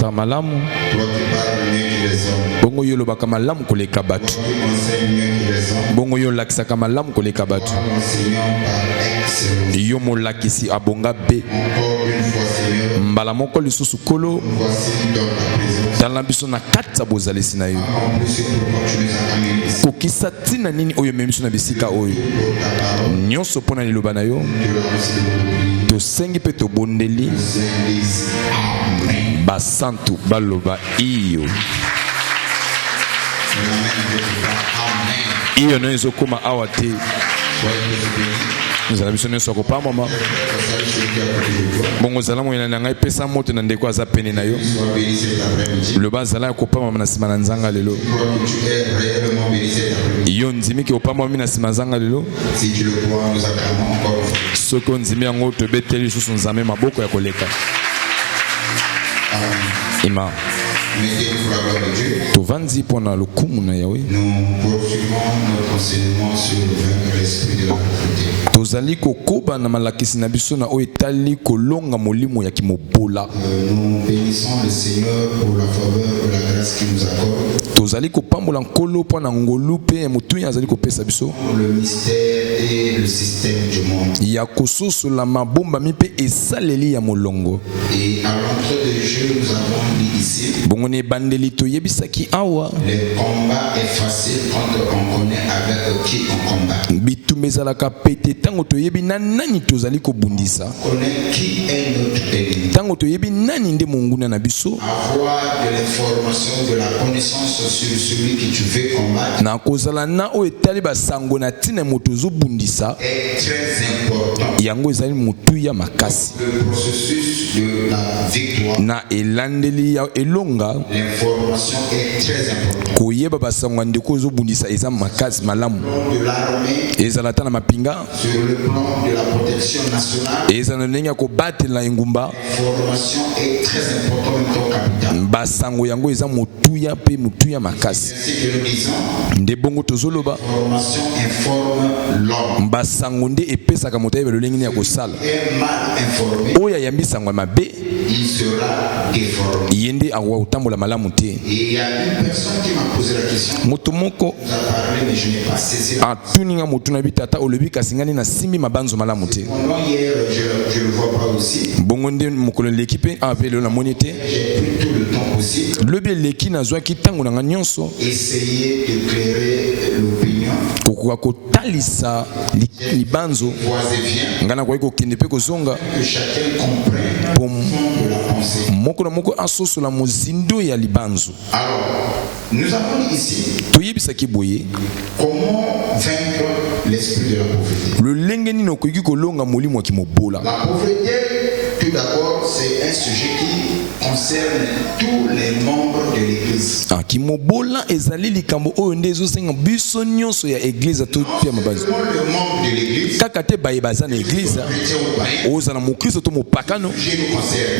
olobataka malamu. Bongo yo lobaka malamu koleka batu. Bongo yo lakisaka malamu koleka batu. Yo molakisi abonga be. Mbala moko lisusu kolo. Tala biso na kati ya bozalisi na yo. Kokisa tina nini oyo memiso na bisika oyo. Nyonso pona liloba na yo. Tosengi pe tobondeli. Basantu baloba iyo. Iyo no ezokoma awa te. Nous allons nous faire pas maman. Bon, nous allons nous faire pesa moto na ndeko aza pene na yo. Le bazala ko pa mama na sima na nzanga lelo. Yo ndimi ki opa mama na sima nzanga lelo. Si tu le crois, nous acclamons encore. Soko ndimi yango to beteli susu nzame maboko ya koleka. Amen. Mettez-vous la gloire de Dieu. Nous poursuivons notre enseignement sur le vaincre l'esprit de la pauvreté. Tozali kokoba na malakisi na biso na oetali kolonga molimo ya kimobola. Nous bénissons le Seigneur pour la faveur et la grâce qu'il nous accorde. Tozali kopambola nkolo po na ngolu pe mutu azali kopesa biso. Le mystère et le système du monde. Ya kososo la mabomba mi pe esaleli ya molongo. Et à l'entrée de jeu nous avons dit ici. Bongone bandeli to yebisaki awa. Le combat est facile quand on connaît avec qui on combat. Bitumezala ka pete tango to yebi nani tozali ko bundisa. Connaît qui est notre ennemi. Tango to yebi nani nde monguna na biso. Avoir de l'information, de la connaissance sur celui que tu veux combattre. Na kozala na o etali ba sango na tina moto zo bundisa. Est très important. Yango ezali motu ya makasi. Le processus de la victoire. Na elandeli ya elonga. L'information est très importante. Koyeba ba sango ndeko zo bundisa eza makasi malamu. De l'armée. Ezala tana mapinga. Sur le plan de la protection nationale. Ezala nenga ko batela ingumba. L'information est très importante en tant capital. Basango yango eza motuya pe motuya makasi. C'est que nous disons. Nde bongo tozoloba. Information informe l'homme. Basango nde epesa ka motaye be lolengini ya kosala. Est mal informé. Oya yambi sango mabe. Il sera déformé. Yende awa utambola malamu te. Il y a une personne qui m'a posé la question. Motomoko. Vous avez parlé mais je n'ai pas saisi. Ah tuninga motuna bitata olobi kasingani na simbi mabanzo malamu te. Hier je le vois pas aussi. Bongo nde mokolo l'équipe avait la monité. J'ai pris tout le temps possible. Le bien leki na zwa kitango na nyonso. Essayer d'éclairer l'opinion. Pourquoi ko talisa libanzo. Ngana kwa iko kende pe kozonga. Que chacun comprenne. Pour moko na moko asoso la mozindo ya libanzo. Alors, nous avons dit ici. Toyebisa ki boye. Comment vaincre l'esprit de la pauvreté? Le lengeni no koki kolonga molimo wa kimobola. La pauvreté, tout d'abord, c'est un sujet qui concerne tous les membres de l'église. Ah, kimobola ezali likambo oyo ndezo senga biso nyonso ya église to pia mabazi. Le membre de l'église. Kaka te baye bazana église. Oza na mokristo to mopakano.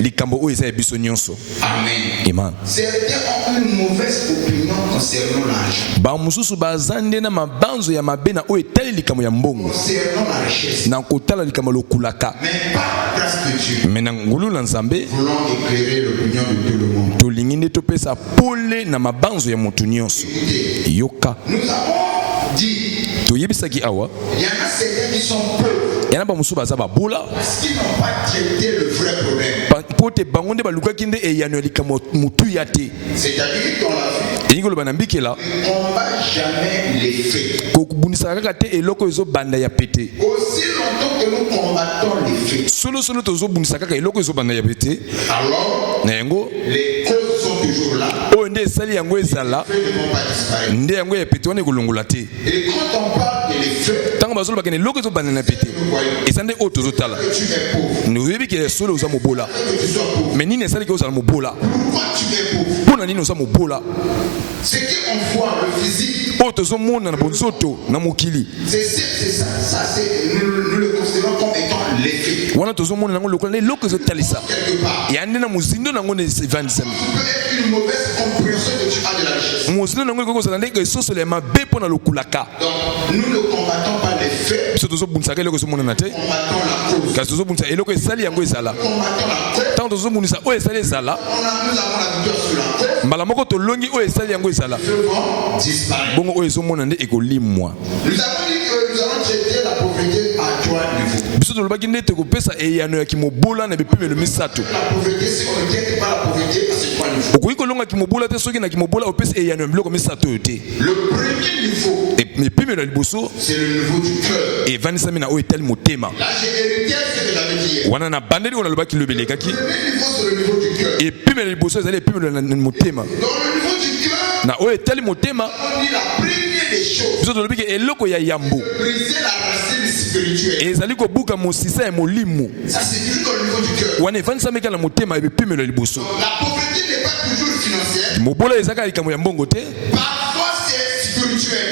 Likambo oyo eza biso nyonso. Amen. Amen. Certains ont une mauvaise opinion concernant l'argent. Ba mususu bazande na mabanzo ya mabena oyo etali likambo ya mbongo. Concernant la richesse. Na kotala likambo lokulaka. Mais pas grâce de Dieu. Mais na ngulu na Nzambe. Voulons éclairer l'opinion de tout le monde. Tolinginde to pesa pole na mabanzo ya motu nyonso. Yoka. Nous avons dit. Toyebisaki awa. Il y en a certains qui sont pauvres. Yana ba musuba za ba bola. Parce qu'ils n'ont pas traité le vrai problème. Pote bangonde ba luka kinde e yano likambo mutu yate. C'est-à-dire dans la vie. Ingolo banambikela. On va jamais les faits. Kokubunisa kaka te eloko ezo banda ya pété. Aussi longtemps que nous combattons les faits. Solo tozo bunisa kaka eloko ezo banda ya pété. Alors, nengo les causes sont toujours là. O nde sali yango ezala. Nde yango ya pété wana kolongola te. Et quand on parle des faits, tango bazolo bakene eloko ezo banda na pété. Esande o tozo tala. Nous yebi ke solo oza mobola. Mais nini esali ke oza mobola. Pourquoi tu es pauvre? Pona nini oza mobola. C'est qu'on voit le physique. O tozo mona na bonzoto na mokili. C'est ça. Ça c'est nous le considérons comme étant l'effet. Wana tozo mona nango lokola ne loko ezo talisa. Ya ndena muzindo nango ne vandisa. Une mauvaise compréhension que tu as de la richesse. Muzindo nango ko kozala ndenge soso le mabe pona lokulaka. Donc nous ne combattons pas les faits. fait. Combattons la cause. Nous avons la victoire sur la cause. Devant disparaître. Nous avons dit que nous allons traiter la pauvreté à 3 niveaux. La pauvreté, si on ne traite pas la pauvreté à ces 3 niveaux. Le premier niveau, c'est le niveau du cœur. Là, j'ai hérité ce que j'avais dit hier. Le premier niveau, c'est le niveau du cœur. Dans le niveau du cœur, on dit la première des choses, c'est briser la racine spirituelle. Ça, c'est toujours dans le niveau du cœur. La pauvreté n'est pas toujours financière. Parfois, c'est spirituel.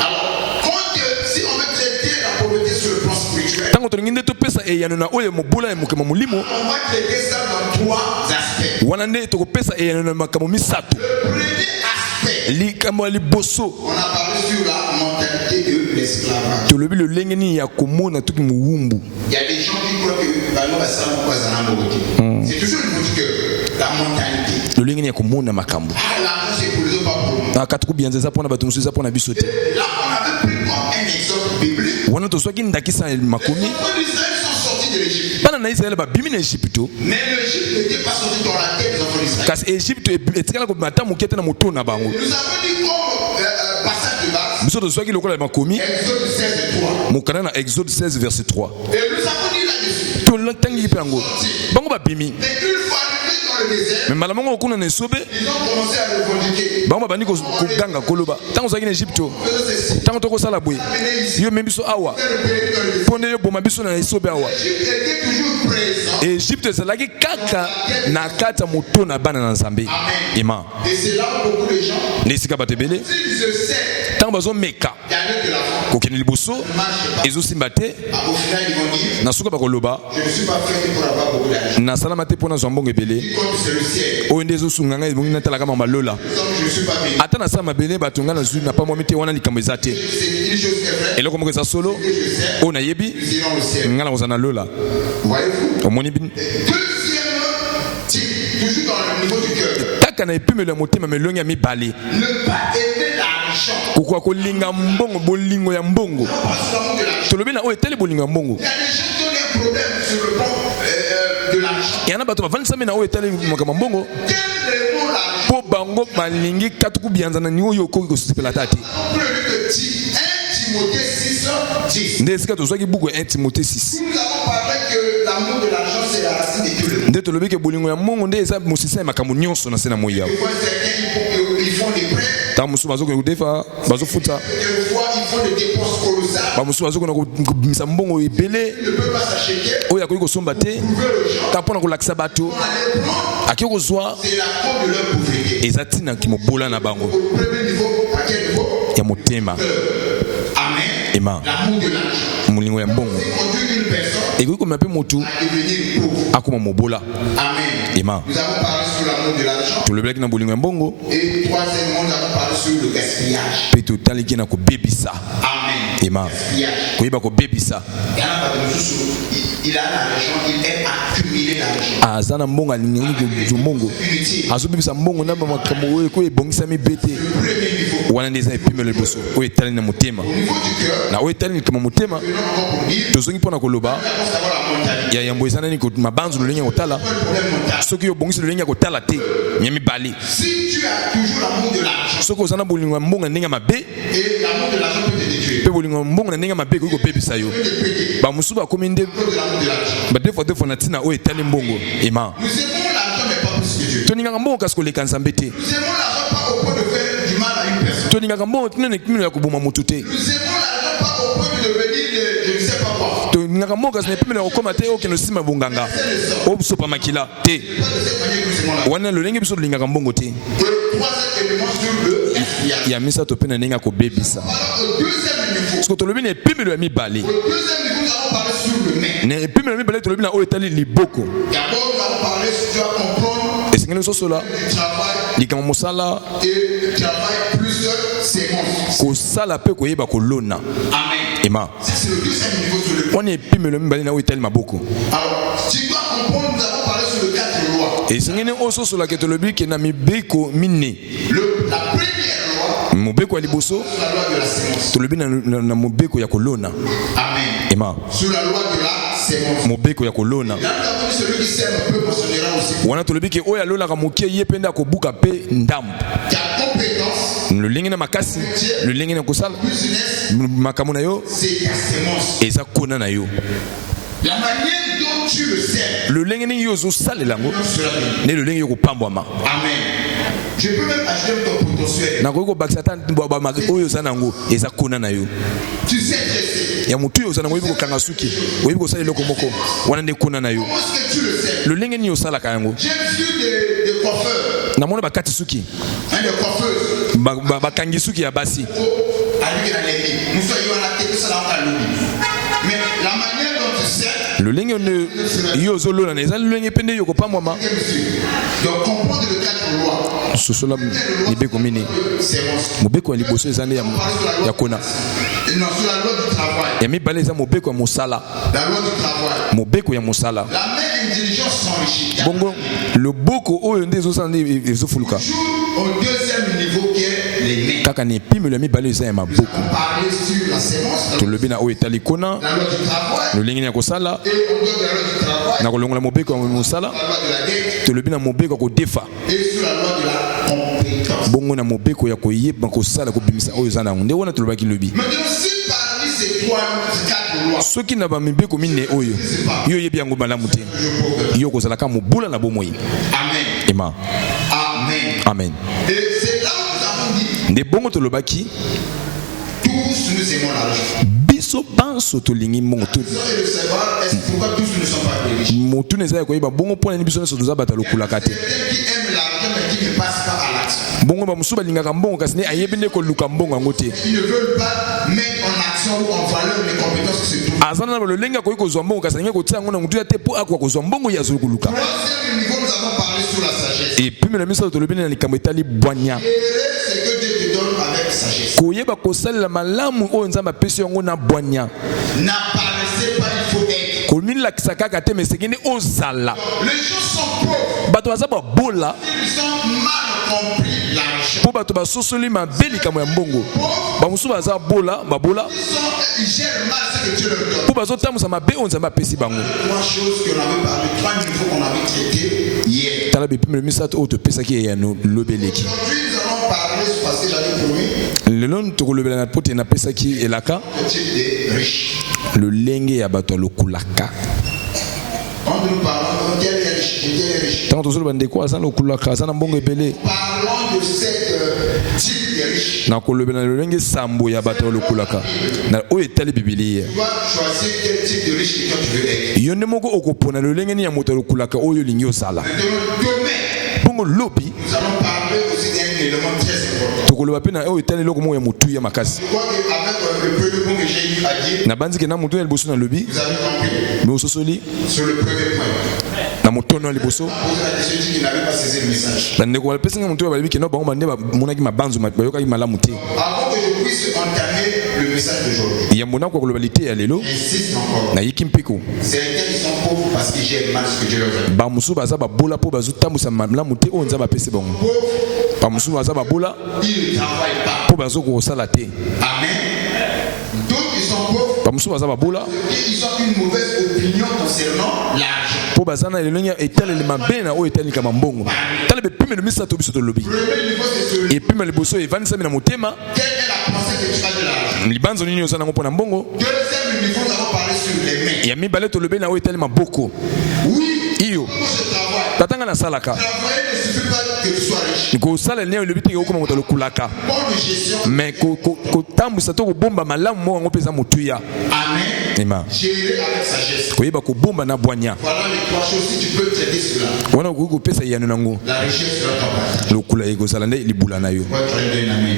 Alors, si on veut traiter la pauvreté sur le plan spirituel, on va traiter ça dans 3 aspects. Le premier aspect, on a parlé sur la mentalité de l'esclavage. Il y a des gens qui croient que c'est toujours le niveau du cœur, la mentalité. L'argent, c'est pour les autres, pas pour nous. Là, on avait pris comme un exemple biblique. Les enfants d'Israël sont sortis de l'Égypte. Mais l'Égypte n'était pas sorti dans la tête des enfants d'Israël. Nous avons dit comme passage de base, Exode 16 verset 3. Et nous avons dit là-dessus. Mais une fois arrivés dans le désert, ils ont commencé à revendiquer. Égypte c'est là qui kaka na kata mutona bana na nzambe. Amen. Et c'est là où beaucoup de gens nesika batebele s'ils se servent tant bazo meka kokeni liboso ezosimbate au final ils vont dire na suka bakoloba je ne suis pas fait pour avoir beaucoup d'argent. na salama te pona zambongo ebele oyo ndezo sunganga ebongi na talaka ma malola Je ne suis pas béni. ata na sama bene batonga na zui na pa momite wana likambo ezate C'est une chose qui est vraie. eloko moko eza solo oyo nayebi Nous irons au ciel. ngala kozana lola Voyez-vous? omoni bino Deuxième type, toujours dans le niveau du cœur. kaka na epimelo ya motema melongi ya mibale Ne pas aimer l'argent. kokoka kolinga mbongo bolingo ya mbongo Pas seulement de l'argent. tolobi na oyo etali bolingo ya mbongo Il y a des gens qui ont des problèmes sur le plan de l'argent. yana bato bavandisami na oyo etali makambo ya mbongo Quel est le mot l'argent? mpo bango balingi katuku bianza na ni oyo okoki kosepela ta te On peut lire que 1 Timothée 6, 10. nde esika tozwaki buku ya 1 timote 6 Nous avons parlé que l'amour de l'argent, c'est la racine de tout le monde. nde tolobi ke bolingo ya mbongo nde eza mosisa ya makambo nyonso na se na moi yawo Des fois, certains, ils font des prêts. ntango mosusu bazokende kodefa bazofuta Quelquefois, ils font des dépenses colossales. bamosusu bazokende kobimisa mbongo ebele Ils ne peuvent pas s'acheter. oyo akoki kosomba te ta mpona kolakisa bato Aller prendre, akoki kozwa c'est la cause de leur pauvreté. eza ntina kimobola na bango Au premier niveau, à quel niveau? ya motema Amen. ema L'amour de l'argent. molingo ya mbongo Conduit une personne ekoki komema mpe motu à devenir pauvre. akoma mobola Amen. ema Nous avons parlé sur l'amour de l'argent. tolobelaki na bolingo ya mbongo Et troisièmement, nous avons parlé sur le gaspillage. mpe totaliki na kobebisa Amen. ema Gaspillage. koyeba kobebisa Il y en a pas de sous. Il a l'argent, il aime accumuler l'argent. aza na mbongo alingi kozwa mbongo Inutile. azobebisa mbongo na bamakambo oyo ekoyo ebongisami be te Premier niveau. wana nde eza epimelo liboso oyo etali na motema Au niveau du cœur, na oyo etali likama motema nous avons encore pour dire, tozongi mpo na koloba d'abord savoir la mentalité. ya yambo eza nani mabanzo lolenge ya kotala Le problème mental. soki obongisi lolenge ya kotala te ya mibale Si tu as toujours l'amour de l'argent, soki oza na bolingo ya mbongo na ndenge ya mabe et l'amour de l'argent peut te détruire. mpe bolingo ya mbongo na ndenge ya mabe ekoki kobebisa yo Peut te péter. bamosusu bakomi nde À cause de l'amour de l'argent. badefodefo na ntina oyo etali mbongo ema Nous aimons l'argent, mais pas plus que Dieu. toningaka mbongo kasi koleka nzambe te Nous aimons l'argent pas au point de faire du mal à une personne. toningaka mbongo tina na kimino ya koboma motu te Nous aimons l'argent pas au point de devenir je ne sais pas quoi. toningaka mbongo kasi na epimelo ya kokóma te okende osima bonganga osopa makila te Pas de cette manière que nous aimons l'argent. wana lolenge biso tolingaka mbongo te Et troisième élément sur le gaspillage. ya misato mpe na ndenge ya kobebisa Alors, au deuxième niveau, soki tolobi na epimelo ya mibale au deuxième niveau, nous allons parler sur le main. na epimelo ya mibale tolobi na oyo etali liboko D'abord, nous allons parler, tu dois comprendre esinga sengeli sosola likama mosala et travaille plusieurs séquences. kosala pe koyeba kolona. Amen. Ema. Ça c'est le deuxième niveau sur le. On est pimelo mibali na oitali maboko. Alors, tu dois comprendre, nous avons parlé sur le 4 lois. Et sengeli ososola ke tolobi ke na mibeko mine. La première loi, Mobeko ya liboso c'est la loi de la sémence. tolobi na mobeko ya kolona. Amen. Ema. Sur la loi de la sémence. Mobeko ya kolona. Là, nous avons dit celui qui sème un peu mentionnera aussi. Wana tolobi ke oyo alolaka mokie ye penda kobuka pe ndambo. Tu as compétence, lolenge na makasi lolenge na kosala business, makambo na yo c'est ta sémence. eza kona na yo. La manière dont tu le sèmes, lolenge nini yo ozosalela yango cela veut dire. nde lolenge yo kopambwama. Amen. Je peux même acheter ton potentiel. nakoki kobakisa ata oyo oza nango eza kona na yo Tu sais dresser. ya motu oyo oza nango oyebi kokanga suki oyebi kosala eloko moko wana nde kona na yo. Comment est-ce que tu le sais? lolenge nini osalaka yango. J'ai vu des coiffeurs, namoni bakati suki des coiffeuses. bakangi suki ya basi Avec la lèvre. Nous soyons à la tête, ça l'a pas lobby. Mais la manière dont tu sais, lolenge yo ozolona na eza lolenge mpe nde yo kopambwama. donc comprendre le 4 lois. sosola mibeko mine Sémence. mobeko ya liboso eza nde ya kona Non, sur la loi du travail. ya mibale eza mobeko ya mosala. La loi du travail. mobeko ya mosala La main intelligence s'enrichit. bongo loboko oyo nde ezosala nde ezofuluka Au deuxième niveau qui est les mains. kaka na epimelo ya mibale eza ya maboko. On parlait sur la sémence, tolobi na oyo etali kona la loi du travail. lolenge ya kosala Et on donne la loi du travail, na kolongola mobeko ya mosala. la loi de la dette tolobi na mobeko ya kodefa et sur la loi de la compétence. bongo na mobeko ya koyeba kosala kobimisa oyo eza nango nde wana tolobaki lobi. Maintenant, si parmi ces 4 lois, soki na bamibeko mine oyo yo oyebi yango malamu te yo kozalaka mobula na bomoi. Amen. Ema. Amen. Amen. Et c'est là où nous avons dit, nde bongo tolobaki tous nous aimons l'argent. biso banso tolingi mbongo tu Vous allez le savoir, est-ce pourquoi tous ne sont pas des riches? motu na eza ya koyeba bongo mpo na nini biso nyonso toza bato alokulaka te. Quelqu'un qui aime l'argent mais qui ne passe pas à l'action. bongo bamosusu balingaka mbongo kasi nde ayebi nde koluka mbongo yango te. Ils ne veulent pas mettre en action ou en valeur les compétences qui se trouvent. aza na balolenge akoki kozwa mbongo kasi alingi kotia yango na motu ya te mpo akoka kozwa mbongo ye azoli koluka. Troisième niveau, nous avons parlé sur la sagesse. epimelo misato tolobi na likambo etali bwanya C'est que Dieu te donne avec sagesse. koyeba kosalela malamu oyo nzambe apesi yango na bwanya N'apparaissez pas, il faut être. komilakisa kaka te me esengeli ozala. Les gens sont pauvres. bato baza babola Ils ont mal compris l'argent. mpo bato basosoli mabe likambo ya mbongo. bamosusu baza babola Ils gèrent mal ce que Dieu leur donne. mpo bazotambusa mabe oyo nzambe apesi bango. 3 choses qu'on avait parlé, 3 niveaux qu'on avait traités hier. tala bipimelo misato oyo topesaki eyano lobeleki. Aujourd'hui, nous allons parler, parce que j'avais promis, lelo tokolobela na pote napesaki elaka le type des riches. lolenge ya bato alokulaka. Quand nous parlons de quel est riche, quel est riche. ntango tozoloba ndeko aza na okulaka aza na mbongo ebele Parlons de cette type des riches. na kolobela na lolenge sambo ya bato alokulaka na oyo etali bibilia. Tu dois choisir quel type de riche que toi tu veux être. yo nde moko okopona lolenge nini ya moto alokulaka oyo olingi osala. Maintenant, demain, bongo lobi nous allons parler aussi d'un élément très important. tokoloba mpe na oyo etali eloko moko ya motuya makasi. Je crois qu'avec le peu de mots que j'ai eu à dire, nabandiki na motu na liboso na lobi vous avez compris. me ososoli Sur le premier point, na motono ya liboso posez la question, dit qu'il n'avait pas saisi le message. bandeko bapesanga motu balobi keno bango bande bamonaki mabanzo bayokaki malamu te. Avant que je puisse entamer le message d'aujourd'hui, yambo nakoka koloba lite ya lelo j'insiste encore. nayiki mpiko Certains qui sont pauvres parce qu'ils gèrent mal ce que Dieu leur donne. bamosusu baza babola mpo bazotambusa malamu te oyo nzambe apesi bango. Pauvres, bamosusu baza babola ils ne travaillent pas. mpo bazokosala te. Amen. D'autres qui sont pauvres, bamosusu baza babola ils ont une mauvaise opinion concernant l'argent. mpo baza na elongi ya etaleli mabe na oyo etalikama mbongo. tala bepimelo misato biso tolobi Premier niveau, c'est celui. epimelo liboso evandisami na motema Quelle est la pensée que tu as de l'argent? libanzo nini oza nango mpo na mbongo. Deuxième niveau, nous allons parler sur les mains. ya mibale tolobi na oyo etali maboko Oui, iyo comment je travaille? tatanga nasalaka Travailler ne suffit pas que tu sois riche. kosala lini elobi te okoma moto alokulaka Bonne gestion. me kotambwisa to kobomba malamu moko yango mpe eza motuya. Amen. ema Gérer avec sagesse. koyeba kobomba na bwanya Voilà les 3 choses. Si tu peux traiter cela, wana okoki kopesa yano nango la richesse sera ton partage. lokula ekozala nde libula na yo. Ouais, tu as donné une amen.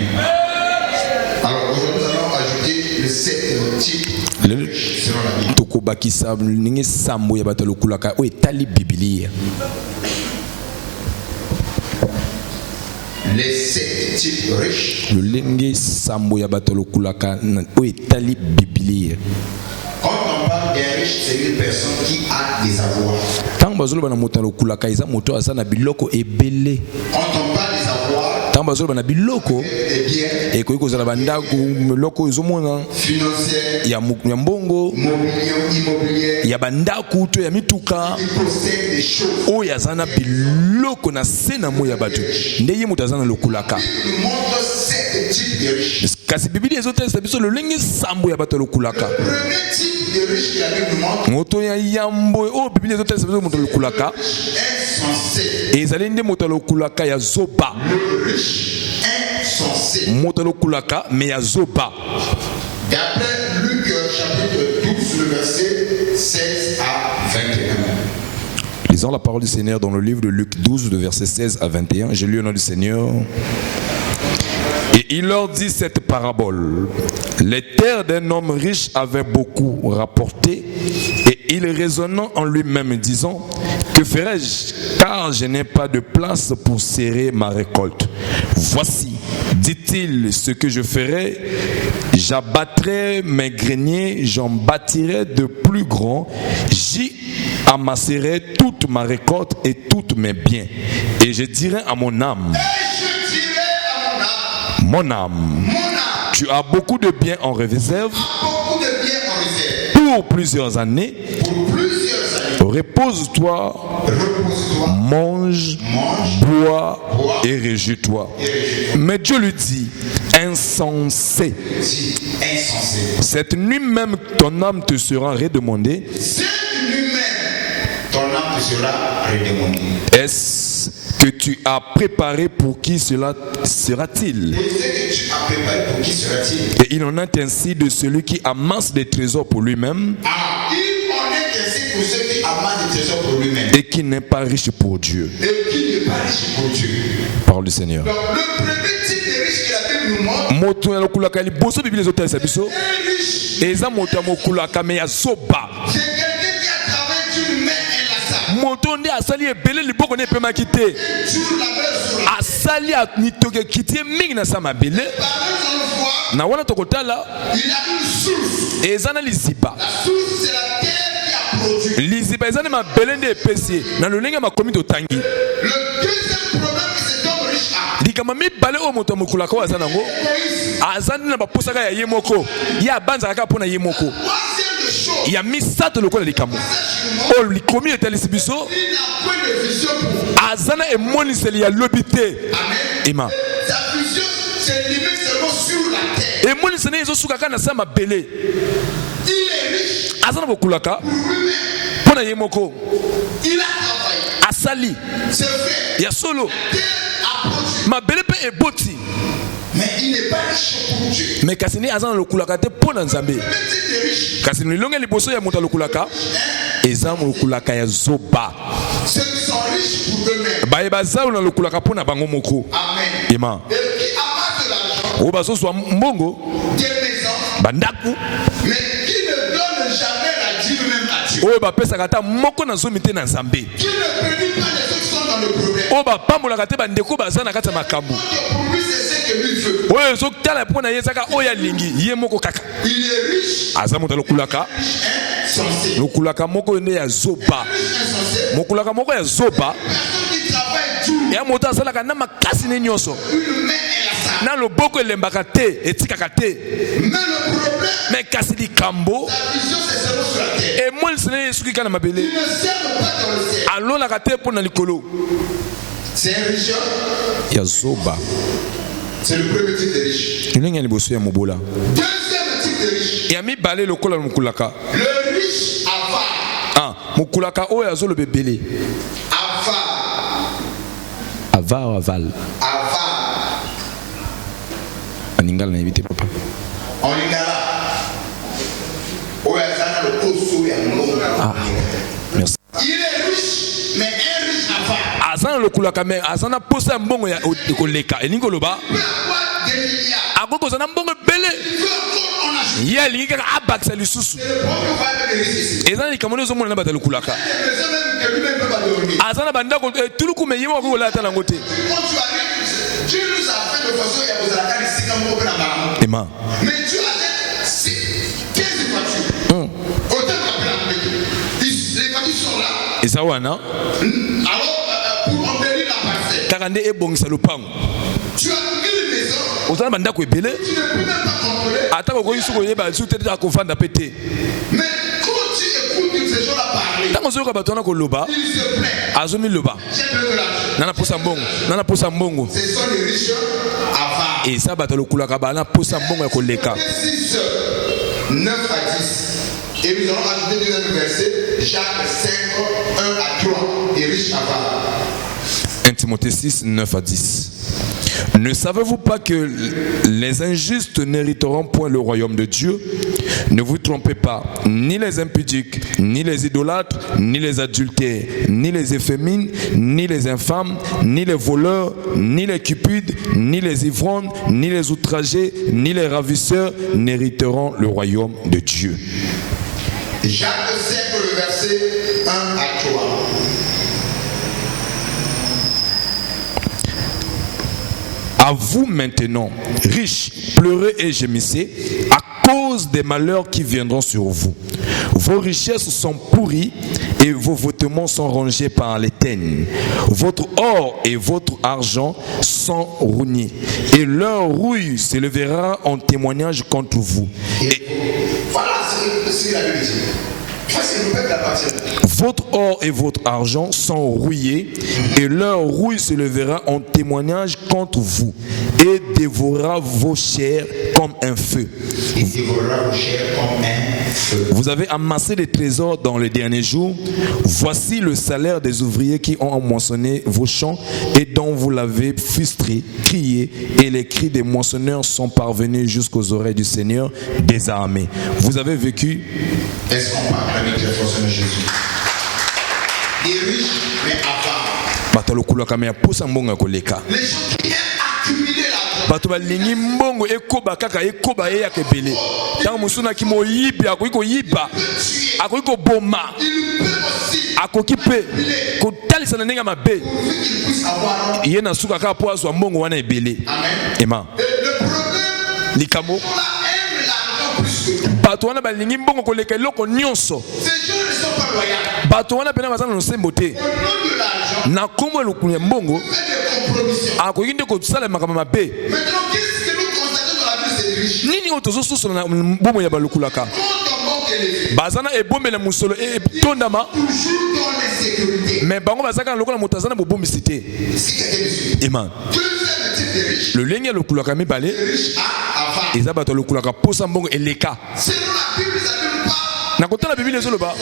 Alors aujourd'hui, nous allons ajouter le 7 types Lelo selon la Bible. tokobakisa ndenge sambo ya bato alokulaka oyo etali bibilia. les 7 types riches. Le lenge sambo ya bato lokulaka o etali Biblia. Quand on parle des riches, c'est une personne qui a des avoirs. Tant bazolo bana moto lokulaka isa moto asa na biloko ebele. Quand on parle des avoirs, tant bazolo bana biloko des biens, e koyi kozala bandako biloko ezomona financiers, ya mbongo immobilier, ya bandako to ya mituka qui possèdent des choses. oyo aza na biloko na se na mo ya bato nde ye moto aza na lokulaka. Nous montre 7 types de riches. kasi biblia ezotalisa biso lolenge sambo ya bato lokulaka. Premier type de riche que la Bible montre, moto ya yambo oyo biblia ezotalisa biso moto lokulaka insensé. ezali nde moto lokulaka ya zoba. Le riche insensé. moto lokulaka me ya zoba. D'après Luc chapitre 12, le verset 16 à 21. Lisons la parole du Seigneur dans le livre de Luc 12, de verset 16 à 21. J'ai lu au nom du Seigneur. Et il leur dit cette parabole. Les terres d'un homme riche avaient beaucoup rapporté, et il raisonnant en lui-même, disant: que ferai-je, car je n'ai pas de place pour serrer ma récolte. Voici, dit-il, ce que je ferai: j'abattrai mes greniers, j'en bâtirai de plus grands, j'y amasserai toute ma récolte et tous mes biens. Et je dirai à mon âme: mon âme, tu as beaucoup de biens en réserve pour plusieurs années. Repose-toi, mange, bois et réjouis-toi. Mais Dieu lui dit: insensé, cette nuit même ton âme te sera redemandée. Est-ce que tu as préparé pour qui cela sera-t-il? Et il en est ainsi de celui qui amasse des trésors pour lui-même et qui n'est pas riche pour Dieu. Parole du Seigneur. Donc, le premier type de riche que la Bible nous montre, moto ya lokulaka liboso biblia ezotalisa biso eza moto ya mokulaka me ya zoba. c'est quelqu'un qui a travaillé d'une main inlassable. moto nde asali ebele liboko nde epemaki te. Sur la belle sur la asali nitoki ekiti ye mingi na sa mabele. Par exemple, na wana tokotala il a une source. eza na liziba. La source, c'est la terre qui a produit. liziba eza na mabele nde epesi ye na lolenge makomi totangi. Le deuxième problème que cet homme riche a, likama mibale oyo moto amokulaka oyo aza nango aza nde na baposaka ya ye moko ye abanzaka kaka mpo na ye moko. troisième chose, ya misato lokola likambo oyo likomi etalisi biso il n'a point de vision pour. aza na emoniseli ya lobi te. Amen. Ima. Sa vision se limite seulement sur la terre. emoniseli ezosuka kaka na sa mabele. Il est riche aza na kokulaka pour lui-même. mpo na ye moko. Il a travaillé. asali C'est vrai. ya solo Terre a produit. mabele mpe eboti Mais il n'est pas riche pour Dieu. me kasi nde aza na lokulaka te mpo na nzambe. Le petit des riches, kasi milongo ya liboso ya moto alokulaka eza lokulaka ya zoba. ceux qui sont riches pour eux-mêmes. baye baza na lokulaka mpo na bango moko. Amen. Ima. Et qui amassent de l'argent, oyo bazozwa mbongo des maisons, bandako mais qui ne donnent jamais la dîme même à Dieu. oyo bapesaka ata moko na zomi te na nzambe. Qui ne prédit pas les autres qui sont dans le problème. oyo bapambolaka te bandeko baza na kati ya makambo Pour lui, c'est ce que lui veut. oyo ezotala mpo na ye ezaka oyo alingi ye moko kaka. Il est riche, aza moto alokulaka insensé. lokulaka moko oyo nde ya zoba. Insensé. mokulaka moko ya zoba Personne qui travaille dur, ya moto asalaka na makasi ne nyonso une main inlassable. na loboko elembaka te etikaka te. Mais le problème, me kasi likambo la vision, c'est seulement sur la terre. emoniseli esuki kaka na mabele Il ne sert pas dans le ciel. alonaka te mpo na likolo C'est un riche. ya zoba. C'est le premier type de riche. lolenge ya liboso ya mobola Deuxième type de riche. ya mibale lokola mokulaka Le riche avare. mokulaka oyo azoloba ebele. Avare. avar aval Avare. aningala nayebi te papa. En lingala. Oyazana le osso ya mbongo. Merci. Il est riche, mais un riche avare. aza na lokulaka me aza na posa ya mbongo ya koleka elingi koloba Il peut avoir des milliards. akoki kozala na mbongo ebele Il veut encore en acheter. ye alingi kaka abakisa lisusu. Le problème va avec les riches ici. eza na likambo nde ezomona na bato ya lokulaka Il y a des gens même que lui-même ne peut pas dormir. aza na bandako tuluku me ye moko akoki kolala ata nango te. Quand tu arrives, Dieu nous a fait de façon à vous aller ici comme vous pouvez. Amen. Mais Dieu a 15 voitures. Autant de les voitures sont là. Et ça va, non? Alors, pour embellir la parcelle. Karande est bon, ça le prend. Tu as une maison. Autant de tu ne peux même pas contrôler. Attends, on va péter. Mais quand tu écoutes ces gens-là parler, tant que il se plaît. J'ai besoin de l'argent. Ce sont les riches avares. Et ça, Genesis 9 à 10. Et nous allons ajouter le deuxième verset, Jacques 5, 1 à 3. Les riches avares. 1 Timothée 6, 9 à 10. Ne savez-vous pas que les injustes n'hériteront point le royaume de Dieu? Ne vous trompez pas, ni les impudiques, ni les idolâtres, ni les adultères, ni les effémines, ni les infâmes, ni les voleurs, ni les cupides, ni les ivrognes, ni les outragés, ni les ravisseurs n'hériteront le royaume de Dieu. Jacques 5, le verset 1 à 3. À vous maintenant, riches, pleurez et gémissez à cause des malheurs qui viendront sur vous. Vos richesses sont pourries et vos vêtements sont rongés par les teigne. Votre or et votre argent sont rougnés et leur rouille se lèvera en témoignage contre vous. Voilà ce que la Bible dit. Votre or et votre argent sont rouillés et leur rouille se lèvera en témoignage contre vous et dévorera vos chairs comme un feu. Vous avez amassé des trésors dans les derniers jours. Voici le salaire des ouvriers qui ont moissonné vos champs et dont vous l'avez frustré, crié, et les cris des moissonneurs sont parvenus jusqu'aux oreilles du Seigneur des armées. Vous avez vécu. Est-ce qu'on parle avec la force de Jésus? Les riches, mais avares. Les gens qui aiment accumuler l'argent. Bato balingi mbongo ekoba kaka ekoba ye yakebele. Tant musuna ki moyibi akoiko yiba. Akoiko boma. Akoki pe ko talisa na ndenge mabe. Ye na suka ka po azwa mbongo wana ebele. Amen. Likamo. Bato wana balingi mbongo koleka eloko nyonso. Bato wana pena bazana no sembote. Na kombo lukunya mbongo. Akoki nde ko tsala makama mabe. Maintenant, qu'est-ce que nous constatons dans la vie de ces riches? Nini otozo soso na mbongo ya balukulaka. Bazana ebombela musolo e tondama. Toujours dans l'insécurité. Mais bango bazaka lokola mutazana bobombi cité. Amen. Le lenge lukulaka mi balé. Eza bato lukulaka posa mbongo eleka. Selon la Bible, ça ne pas. Na kotala Bible ezoloba.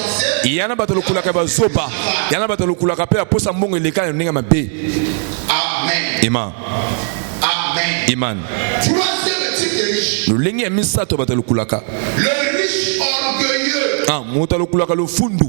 Yana bato lukulaka bazoba. Yana bato lukulaka pe posa mbongo eleka ndenge mabe. Amen. Amen. Amen. Amen. Troisième type de riche. Le lenge misato bato lukulaka. Le riche orgueilleux. Ah, mota lukulaka lo fundu.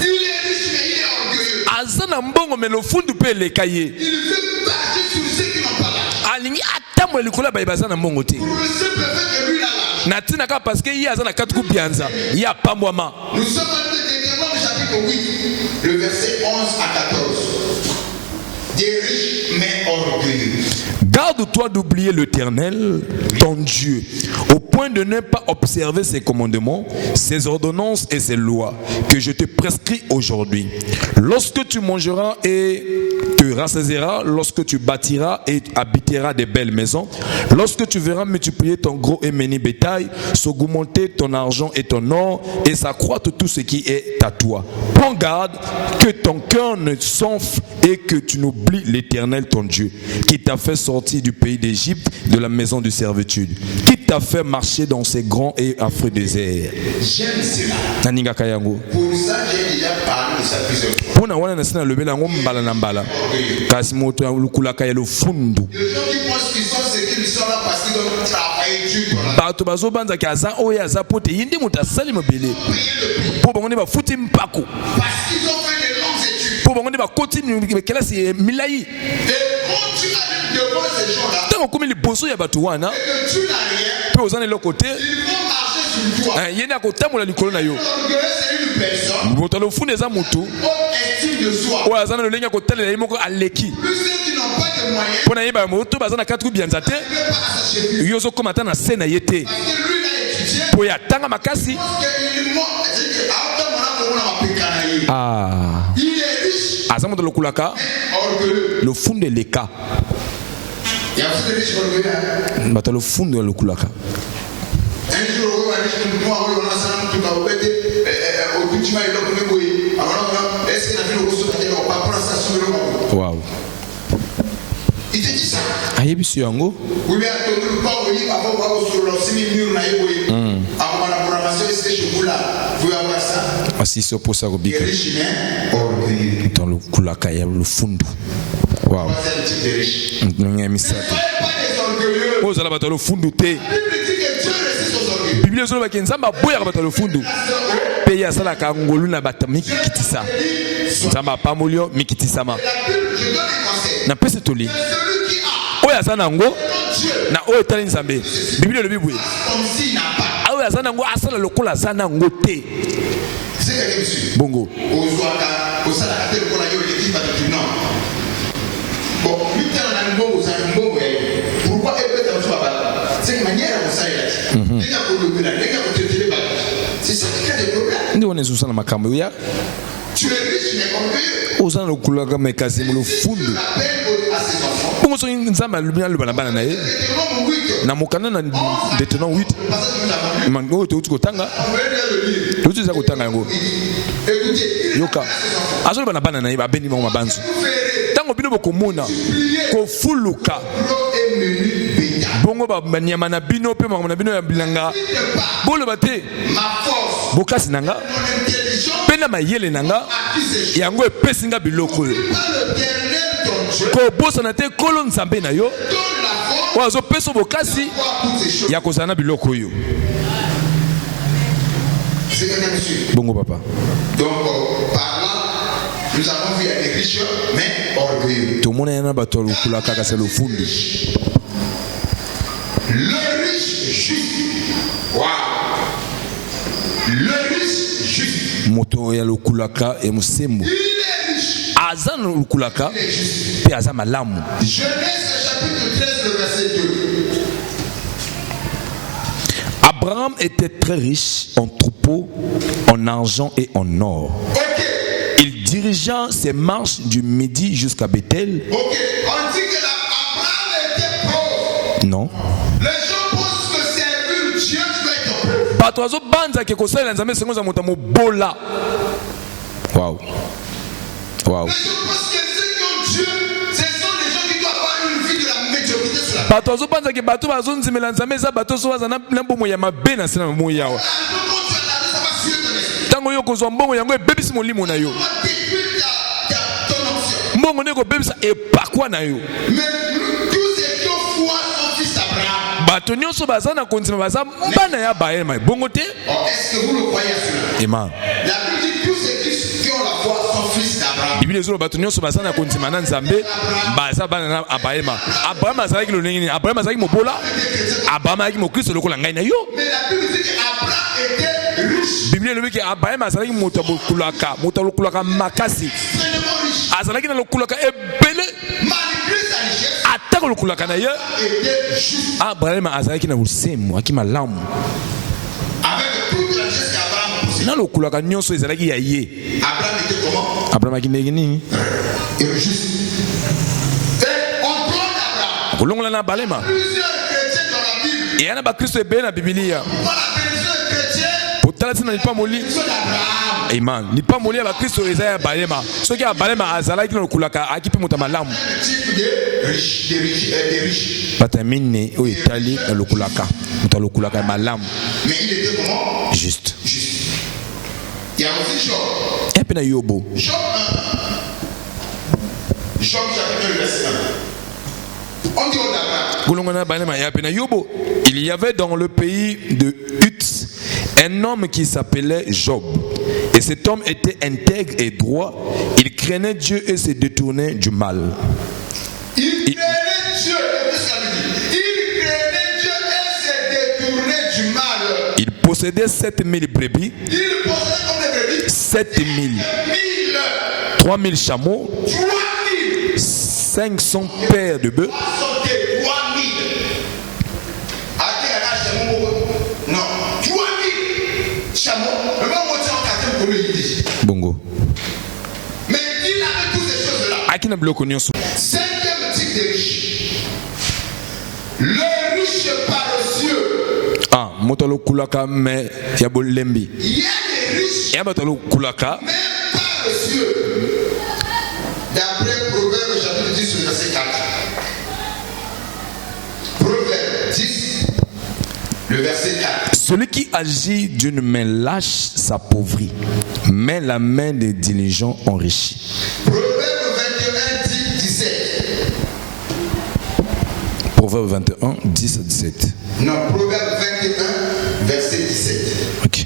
Il est riche mais il est orgueilleux. Azana mbongo me lo fundu pe eleka ye. Il veut bâtir sur ceux qui n'ont pas l'argent. Alingi atamwe likola ba bazana mbongo te. Pour le simple fait que lui il a l'argent. Natina ka parce que yi azana katuku bianza. Ya pambwama. Nous sommes dans le Deutéronome chapitre 8, le verset 11 à 14. Des riches mais orgueilleux. Garde-toi d'oublier l'Éternel, ton Dieu, au point de ne pas observer ses commandements, ses ordonnances et ses lois que je te prescris aujourd'hui. Lorsque tu mangeras et te rassasieras, lorsque tu bâtiras et habiteras des belles maisons, lorsque tu verras multiplier ton gros et menu bétail, s'augmenter ton argent et ton or, et s'accroître tout ce qui est à toi. Prends garde que ton cœur ne s'enfle et que tu n'oublies l'Éternel, ton Dieu, qui t'a fait sortir du pays d'Égypte, de la maison de servitude, qui t'a fait marcher dans ces grands et affreux déserts. J'aime cela. Pour ça, j'ai déjà parlé de ça plusieurs fois. Pona wana nasina lobela ngombala na mbala. Kasi moto lukulaka ya lofundu. Les gens qui pensent qu'ils sont ce qu'ils sont là parce qu'ils ont travaillé dur pour la Bato bazo banza kaza oya za pote yindi muta sali mobele. Po bango ne ba futi mpako. parce qu'ils ont fait de longues études. Po bango ne ba continue kelasi milai. Et quand tu arrives devant ces gens-là, Tango komi liboso ya bato wana, et que tu n'as rien, pe ozana le côté, ils vont marcher sur toi. yende akotambola likolo na yo. L'orgueil, c'est une personne Moto lofundu eza mutu. haute estime de soi. Oya zana le lenga kotalela yimoko aleki. Plus ceux qui n'ont pas de moyens. Pour n'aller pas moto, bazana quatre bien zate. Yozo comme attend na scène yete. Parce que lui il a étudié. Pour y attendre makasi. Ah. Il est riche. Azamo de lokulaka. Orgueilleux. Le fond de l'eka. Il y a aussi des riches orgueilleux. Bata le fond de lokulaka. Un jour, on va aller moi, on a ça, tout cas, au bâtiment, il a donné oui. Alors, est-ce qu'il a fait le ressaut de on va prendre ça sur le moment. Waouh. Il te dit ça. Aïe, monsieur Yango. Oui, mais on ne pas oui, avant on va sur le semi-mur, on a oui. Avant la programmation, est-ce que je vous là, vous voulez avoir ça? Ah, si c'est pour ça, Il est riche, mais orgueilleux. dans le kulaka, il y a le fond. Waouh. C'est le type de riche. Non, il y a mis ça. Ne soyez pas des orgueilleux. Oh, ça va dans le fond de La Bible dit que Dieu résiste aux orgueilleux. Bible zo ba kenzamba boya ba le fundu pe ya sala ka ngolu na batamiki kitisa nzamba pamolio mikitisa ma La Bible, je donne un conseil. na pese toli Celui qui a oya sana ngo Dieu na oyo tali nzambe Bible le bibu comme s'il n'a pas. oya sana ngo asala lokola sana ngo te C'est quelqu'un monsieur. bongo Ozoaka, osala kate lokola yo l'équipe va te dire non. Bon, lui t'es en Mbongo, c'est un Mbongo. Pourquoi elle peut être en soi? C'est une manière à ça il a dit. Les gars pour le gars, les gars pour te dire les bagues. C'est ça qui crée des problèmes. ndi wona zusa na makambo ya Tu es riche mais orgueilleux. ozana lokulaka mekasi mo fundu Tu appelles à ses enfants. bongo so nzamba lubina lubana bana na ye Et non, mon na mokana na détenant 8 parce que nous avons lu. mango to kotanga On veut lire le livre. to tuza kotanga yango Écoutez, il yoka azo bana bana na ye ba bendi mo mabanzo vous verrez. tango bino bokomona kofuluka Gros et menu bétail. bongo banyama na bino mpe makambo na bino ya bilanga boloba te Ma force, bokasi na nga mon intelligence, mpe na mayele na nga à qui c'est yango epesi nga biloko oyo pas l'Éternel ton Dieu. kobosana te nkolo nzambe na yo Donne la force oyo azopesa bokasi pour toutes ces choses. ya kozala na biloko oyo C'est quelqu'un monsieur. bongo papa Donc, par là, nous avons vu des riches, mais orgueilleux. tomona ya na bato ya lokula kaka se lofundu Le riche juste. Waouh. Le riche juste. moto ya lokulaka ya mosembo Il est riche. aza na lokulaka Il est juste. mpe aza malamu Genèse chapitre 13, le verset 2. Abraham était très riche en troupeaux, en argent et en or. Ok. Il dirigea ses marches du midi jusqu'à Bethel. Ok. On dit que Abraham était pauvre. Non. Les gens pensent que servir Dieu, tu dois être pauvre. Bato azo banza ke kosalela nzambe sengo za moto mobola. Wow. Wow. Les gens pensent que ceux qui ont Dieu, ce sont les gens qui doivent avoir une vie de la médiocrité sur la terre. Bato azo banza ke bato bazo nzimela nzambe za bato so baza na bomo ya mabe na sena mo yawa. Alors, quand tu as l'argent, ça va suivre ton esprit. Tango yo kozwa mbongo yango ebebisi molimo na yo. On va détruire ton onction. Mbongo ne kobebisa epakwa na yo. Mais tous ceux qui ont foi sont fils d'Abraham. Bato nyonso baza na kondima baza bana ya Bahema. Bongo te? Oh, est-ce que vous le croyez à cela? Amen. La Bible dit tous ceux qui ont la foi sont fils d'Abraham. Biblia ezolo bato nyonso baza na kondima na nzambe baza bana na Abrahama. Abraham azalaki lolenge nini? Abraham azalaki mobola. Abraham azalaki mokristo lokola ngai na yo. Mais la Bible dit qu'Abraham était riche, Biblia elobi ke Abraham azalaki moto alokulaka makasi. extrêmement riche. Azalaki na lokulaka ebele Malgré sa richesse, atako lokulaka na ye. était juste. Abraham azalaki na bosembo aki malamu. Avec toute la richesse qu'Abraham possédait. Na lokulaka nyonso ezalaki ya ye. Abraham était comment? Abraham aki ndenge nini? Il est juste. Et on trône d'Abraham. Kolongola na Balema. Plusieurs chrétiens dans la Bible. Eyana bakristo ebele na Biblia. Pourquoi l'appelle chrétien? Potala tina lipamoli. C'est d'Abraham. Amen. Lipamoli ya bakristo eza ya Balema. Soki ya Balema azalaki na lokulaka aki pe moto malamu. Le type de riche, des riches. Bata mine oyo etali na lokulaka. Moto alokulaka malamu. Mais il était comment? Juste. Juste. Il y a aussi Job. Et puis na Yobo. Job 1. Job chapitre 1, verset 1. On dit au d'Abraham. Kolongona Balema ya pe na Yobo. Il y avait dans le pays de Uz un homme qui s'appelait Job. Et cet homme était intègre et droit. Il craignait Dieu et se détournait du mal. Il craignait Dieu. Qu'est-ce qu'elle dit? Il craignait Dieu et se détournait du mal. Il possédait 7000 brebis, Il possédait comme les brebis 7000, 1000, 3000 chameaux, 3000, 500 paires de bœufs. 63 000. Non, 3 000 chameaux. Bongo. Mais il avait toutes ces choses-là. Aki na bloco nyonso. 5e type de riche. Le riche paresseux. Ah, motalo kulaka me ya bolembi. Il y a des riches. Ya batalo kulaka. Même paresseux. D'après Proverbe chapitre 10 verset 4. Proverbe 10, le verset 4. Celui qui agit d'une main lâche s'appauvrit, mais la main des diligents enrichit. Proverbe 21, 10, 17. Proverbe 21, 10 à 17. Non, Proverbe 21, verset 17. Ok.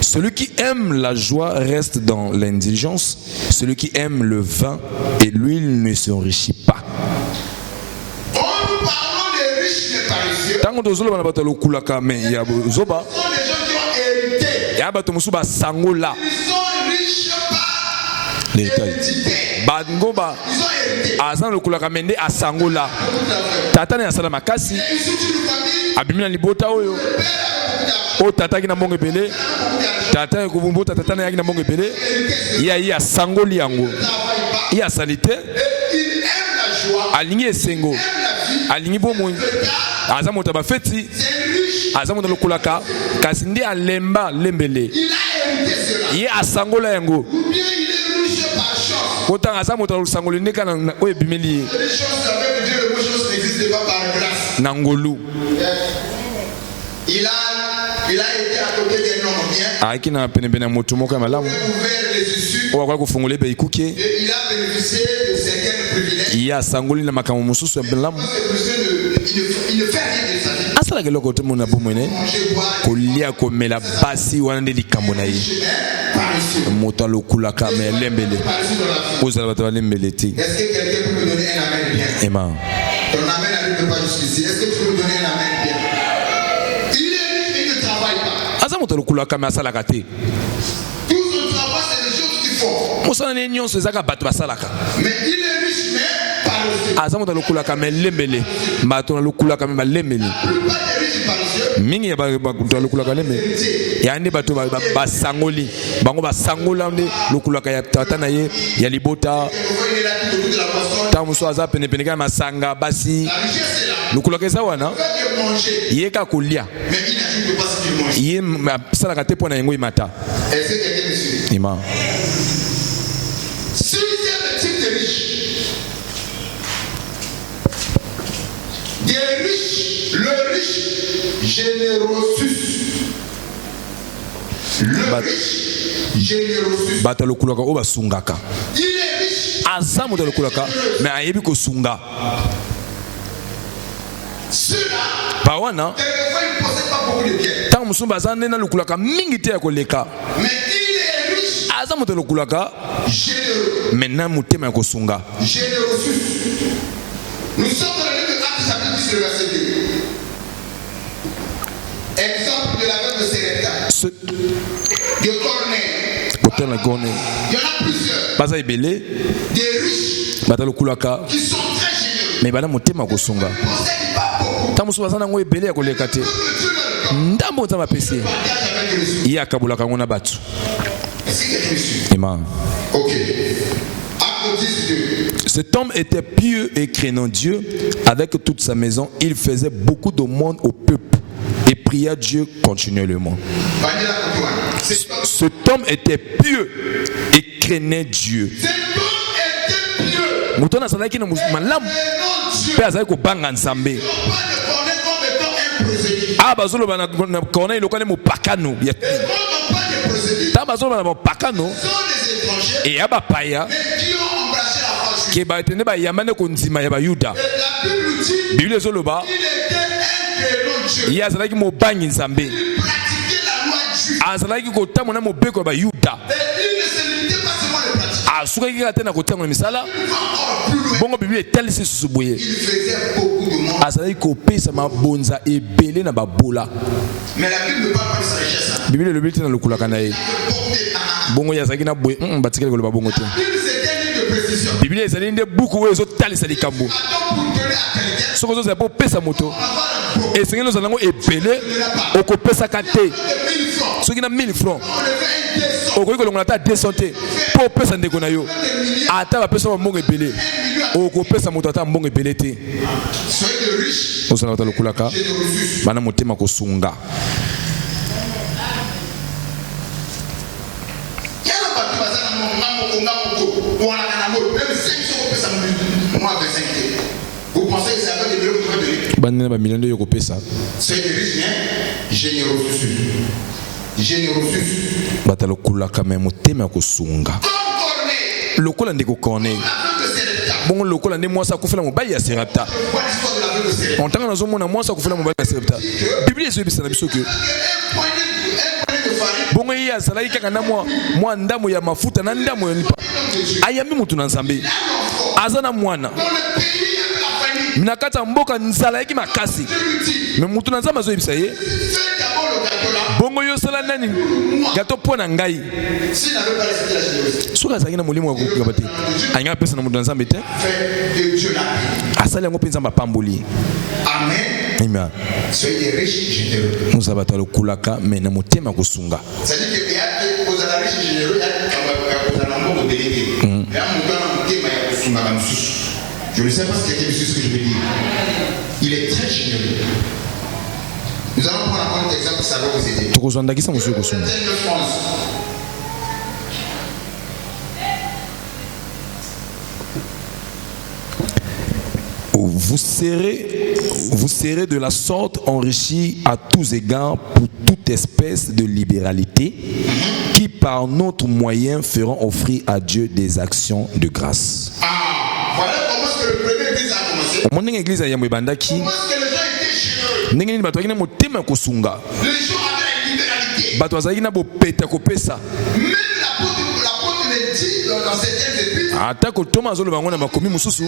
Celui qui aime la joie reste dans l'indiligence. Celui qui aime le vin et l'huile ne s'enrichit pas. En nous parlant des riches et paresseux, Tango tozolo bana batalo kulaka me ya zoba. ce sont des gens qui ont hérité. Ya bato musuba sangola. Ils sont riches par L'héritage. hérédité. Bango ba Ils ont hérité. azan lo kulaka mende asangola. Tata ne asala makasi. Ils sont une famille. Abimina libota oyo. O tata kina mbongo ebele. Tata ekubumbuta tata na yakina mbongo ebele. Ya sangoli yango. Ya salite. Il aime la joie. Alingi esengo. Alingi bomoi. Aza moto ba feti. Aza moto lokulaka. Kasi ndi alemba lembele. Il a hérité cela. Ye asangola yango. Ou bien il est riche par chance. Autant aza moto losangoli ndeka na oyo bimeli Les choses avec Dieu, le mot chose n'existe pas par grâce. nangolu. Il a été à côté d'un homme bien. Aki na pene pene moto moko ya malamu. Ouvert les issues. O kwa kufungula be ikuke. Et il a bénéficié de certains privilèges. Ye asangoli na makambo mususu ya malamu. Il ne fait rien de sa vie. Asala ke loko te mona bomwene. Manger, boire, Kolia komela basi wana nde likambo na ye. paresseux. Moto lokulaka me lembele. Paresseux dans la vie. Ozala bato ba lembele te. Est-ce que quelqu'un peut me donner un amen bien? Amen. Ton amen n'arrive pas jusqu'ici. Est-ce que tu peux me donner un amen bien? Il est riche et il ne travaille pas. Aza moto lokulaka me asalaka te. Tout son travail, c'est des choses qu'il faut. Mosala ne nyonso ezaka bato basalaka. Mais il est riche, mais paresseux. Aza moto lokulaka me lembele. Bato lokulaka me ba lembele. La plupart des riches et paresseux, Mingi ya bato lokulaka lembele. Ya nde bato basangoli. Bango basangola nde lokulaka ya tata na ye ya libota. il est là tout autour de la poisson. Ta muso aza pene pene kama masanga basi. La richesse est là. Lokulaka eza wana. Il peut manger, Ye ka kolia. mais il n'ajoute pas ce qu'il mange. Ye salaka te pona yango imata. Est-ce que quelqu'un me suit? Ima. 6e type de riche. Des riches, le riche générosus. Le riche générosus. Bato lokulaka o basungaka. Il est riche. Aza moto lokulaka me ayebi kosunga. Ceux-là, Ba wana quelquefois, ils ne possèdent pas beaucoup de biens. tango musumba aza nde na lokulaka mingi te ya koleka. Mais il est riche, Aza moto lokulaka généreux. me na motema ya kosunga. Générosus. Nous sommes dans le livre de Actes chapitre 10, le verset 2. Exemple de la veuve de Sérepta, Ce de Corneille. côté na gone Il y en a plusieurs. baza ebele Des riches bata lokulaka qui sont très généreux. me bana motema ya kosunga. Ils ne possèdent pas beaucoup. Tango mosusu baza nango ebele ya koleka te. Que Dieu leur donne. Ndambo nzambe apesi ye. Partage avec les autres. Ye akabolaka yango na bato. Est-ce que quelqu'un me suit? Amen. Ok. Acte 10, 2. Cet homme était pieux et craignant Dieu. Avec toute sa maison, il faisait beaucoup de monde au peuple et pria Dieu continuellement. Vanilla Kotoan. Cet homme était pieux et craignait Dieu. Cet homme était pieux. Moto azalaki na malamu Et non Dieu. mpe azalaki kobanga nzambe. On ne connaît comme étant un prosélyte. Ah bazoloba na Corneille lokane mopakano. Et quand on parle de prosélyte, Ta bazoloba na mopakano ce sont des étrangers et ya bapaya mais qui ont embrassé la foi juive. ke batende bayambane kondima ya bayuda. Et la Bible dit Bible ezoloba qu'il était un créant Dieu. ye azalaki mobangi nzambe. Il pratiquait la loi juive. Azalaki kotambola mobeko ya bayuda. Et il ne se limitait pas seulement à le pratiquer. Asukaki kaka te na kotangola misala. Il va encore plus loin. Bongo Bible etalisi susu boye. Il faisait beaucoup de monde. Azalaki kopesa mabonza ebele na babola. Mais la Bible ne parle pas de sa richesse. Hein. Bible elobi te na lokulaka na ye. Il portait à- Bongo ye azalaki na boye batikeli koloba bongo te. La Bible, c'est un livre de précision. Bible ezali nde buku oyo ezotalisa likambo. Attends pour donner à quelqu'un. Soko ozozala po pesa moto. Et Esengeli ozala ngo ebele okopesaka te. Soki na 1000 francs. Okoki kolongola ata 200 te. Po opesa ndeko na yo. Ata bapesa mbongo ebele. Okopesa moto ata mbongo ebele te. soyez riche. Ozala bata lokulaka. Bana motema kosunga. Vous pensez que c'est avec des millions que vous devez donner? Soyez riche, générosité. Générosité. Batalokulaka me motema kosunga. Lokola ndeko corne. Bon lokola nde mwasa kufela mobali ya Serapta. En tant que nous avons mwasa kufela mobali ya Serapta. Bible ezobisa na biso que bongo ye azalaki kaka na mwa ndamo ya mafuta na ndamo ya lipa. Ayambi mutu na Nzambe. Aza na mwana. Minakata mboka nzala yaki makasi. Me mutu na Nzambe azoyebisa ye. Bongo yo sala nani gato pona ngai. Soka azalaki na molimo wa kokuka te. Anga pesa na mutu na Nzambe te. Asali yango penza mapamboli. Amen. Amen. Soyez riches, généreux. Nous avons le kulaka mais na motema kosunga. C'est-à-dire que vous allez riche généreux, vous allez en bon délégué. Je ne sais pas si quelqu'un me suit ce que je veux dire. Il est très généreux. Nous allons prendre un exemple, ça va vous aider. Tokozandakisa monsieur kosunga. Vous serez de la sorte enrichis à tous égards pour toute espèce de libéralité qui par notre moyen feront offrir à Dieu des actions de grâce. Ah, voilà comment est-ce que le premier église a commencé. Comment est-ce que les gens étaient généreux? Les gens avaient la libéralité. Même l'apôtre le dit dans certaines épîtres. Atako Thomas zolo bango na makomi mususu.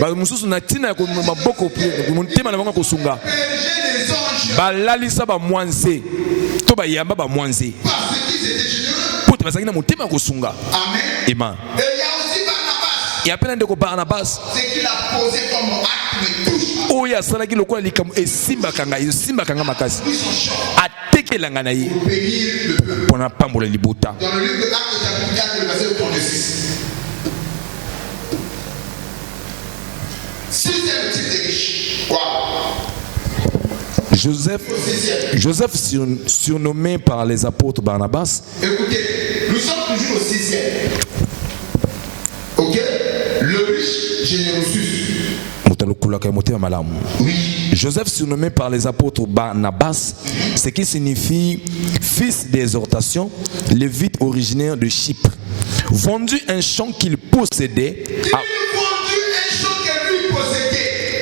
Ba mususu na tina ko maboko mutema na bango kosunga. Ba lalisa ba mwanze. To ba yamba ba mwanze. Parce qu'ils étaient généreux. Pour te basaki na mutema kosunga. Amen. Amen. Et il y a aussi Barnabas. Et après ndeko Barnabas. C'est qu'il a posé comme acte de touche. Oh ya salaki lokola likamu esimba kanga makasi. Atekelanga na ye. Pona pambola libota. Dans le livre de Actes chapitre 4 le verset 36. Sixième type de riche. Quoi? Joseph surnommé par les apôtres Barnabas. Écoutez, nous sommes toujours au sixième. Ok? Le riche généreux. Oui. Joseph surnommé par les apôtres Barnabas, ce qui signifie fils d'exhortation, lévite originaire de Chypre, vendu un champ qu'il possédait,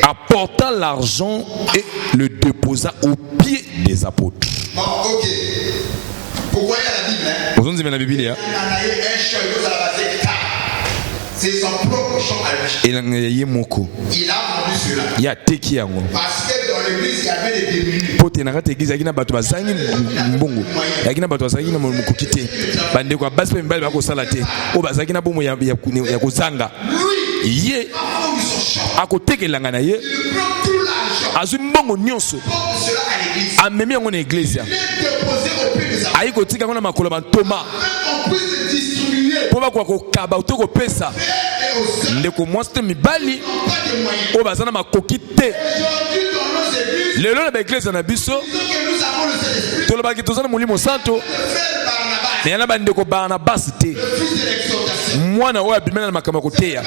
apporta l'argent et le déposa aux pieds des apôtres. Bon, ok. Pourquoi il y a la Bible? Hein? C'est son propre champ à lui. Il a vendu cela. Parce que dans l'église, il y avait des démunis. Ye akotekelanga na ye azwi mbongo nyonso amemi yango na eglise ayi kotika ngo na makolo bantoma mpo bakoka kokaba to kopesa ndeko mwasi te mibali oyo baza na makoki te. Lelo na baeglise na biso tolobaki toza na molimo santo me yana bandeko Barnabas te, mwana oyo abimela na makambo ya koteya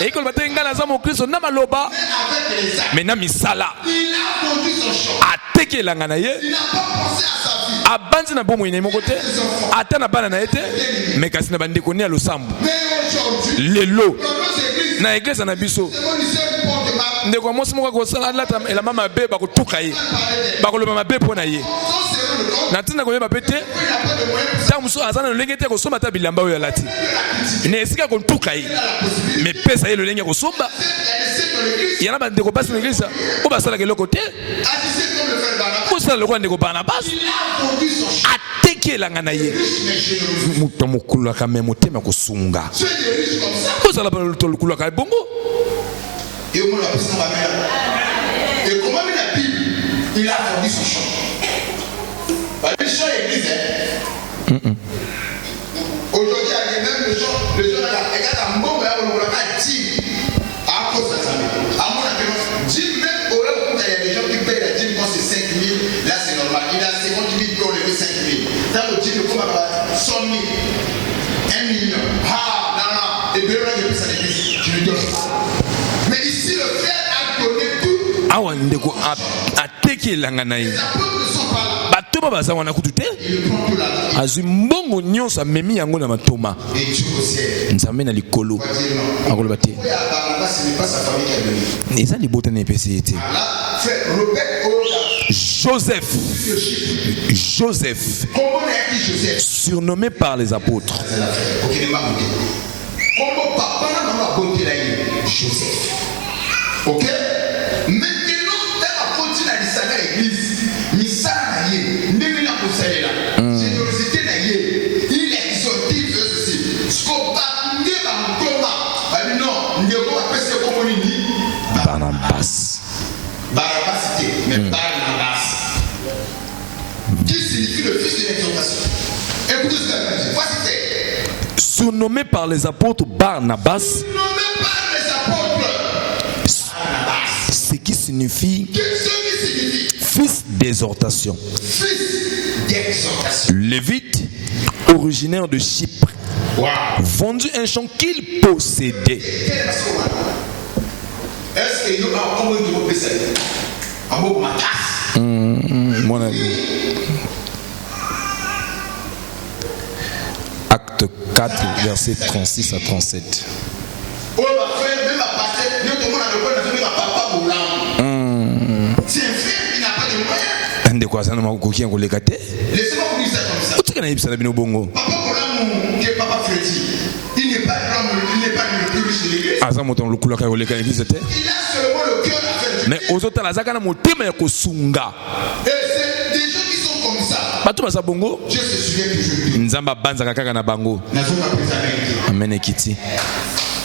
ekoloba te ngai naza mokristo na maloba me na misala. Atekelanga na ye abanzi na bomoi na ye moko te ata na bana na ye te me kasi na bandeko ne ya losambo. Lelo na eglise na biso ndeko mwasi moko akosala alata elamba mabe bakotuka ye bakoloba mabe mpo na ye na ntina koyeba pe te ntango mosusu aza na lolenge te kosomba ata bilamba oyo alati na esika kotuka ye me pesa ye lolenge ya kosomba yana bandeko basi na eglise oyo basalaka eloko te kosala lokola ndeko Barnabas atekelanga na ye moto mokulaka me motema kosunga Tu es des riches comme ça. ozala tolukulaka ebongo Et au moins la personne va mettre. Et comment la Bible, il a vendu son champ. Le champ est l'église. Aujourd'hui, il y a même le champ, regarde un bon, on a dit à cause de ça. À mon avis, dit même au là où il y a des gens qui payent la dîme quand c'est 5 000, là c'est normal. Il a 50 000 pour lever 5 000. Tant que dit le combat 100 000, 1 million. Ah, non, et bien là, il y a plus à l'église. Tu lui donnes. Mais ici, le frère a donné tout. awa ndeko atekelanga na ye Les apôtres ne sont pas là. bato baza wana kutu te Il prend tout là. azwi mbongo nyonso amemi yango na matoma Et Dieu au ciel. nzambe na likolo On va dire non. akoloba te Oui, à Barnabas, ce n'est pas sa famille qui a donné. eza libota na epesi ye te Là, frère Robert Oyoka, Joseph le chiffre. Joseph Comment on a écrit Joseph? surnommé par les apôtres C'est la frère. Ok, ne m'a goûté. Comment papa n'a pas goûté là, Joseph. Ok? Maintenant, dans la continue à l'église, Missa Naye, Némina Poussale là, générosité Naye, il est exotique aussi. Ce qu'on va dire dans le coma, non, on va passer comme on dit. Barnabas Barabbas c'était, mais Barnabas. Qui signifie le fils de l'exaltation. Écoutez ce qu'il a dit. Voici c'est. surnommé par les apôtres Barnabas Nommé par les apôtres. Barnabas. ce qui signifie Ce qui signifie fils d'exhortation fils d'exaltation. lévite originaire de Chypre Wow. vendu un champ qu'il possédait. Quel est le moment? Est-ce qu'il y a un comment tu peux passer? Un mot matas. Mon ami. Acte 4, verset 36 à 37. Oh, ma frère, même à passer, nous tout le monde a le point de vue à papa Boulam. C'est un frère qui n'a pas de moyens. Ande kwa sana makukia ngolekate. Laissez-moi vous dire ça comme ça. Utika na ibisa na bino bongo. Papa Boulam, qui est papa Freddy, il n'est pas le plus riche de l'église. Aza moto lukula ka ngoleka église te. Il a seulement le cœur à faire. Mais ozota la zaka na motema ya kosunga. Et c'est des gens qui sont comme ça. Bato baza bongo. Dieu se souvient toujours. Nzamba banza kaka na bango. N'avons pas pris sa vérité. Amen ekiti.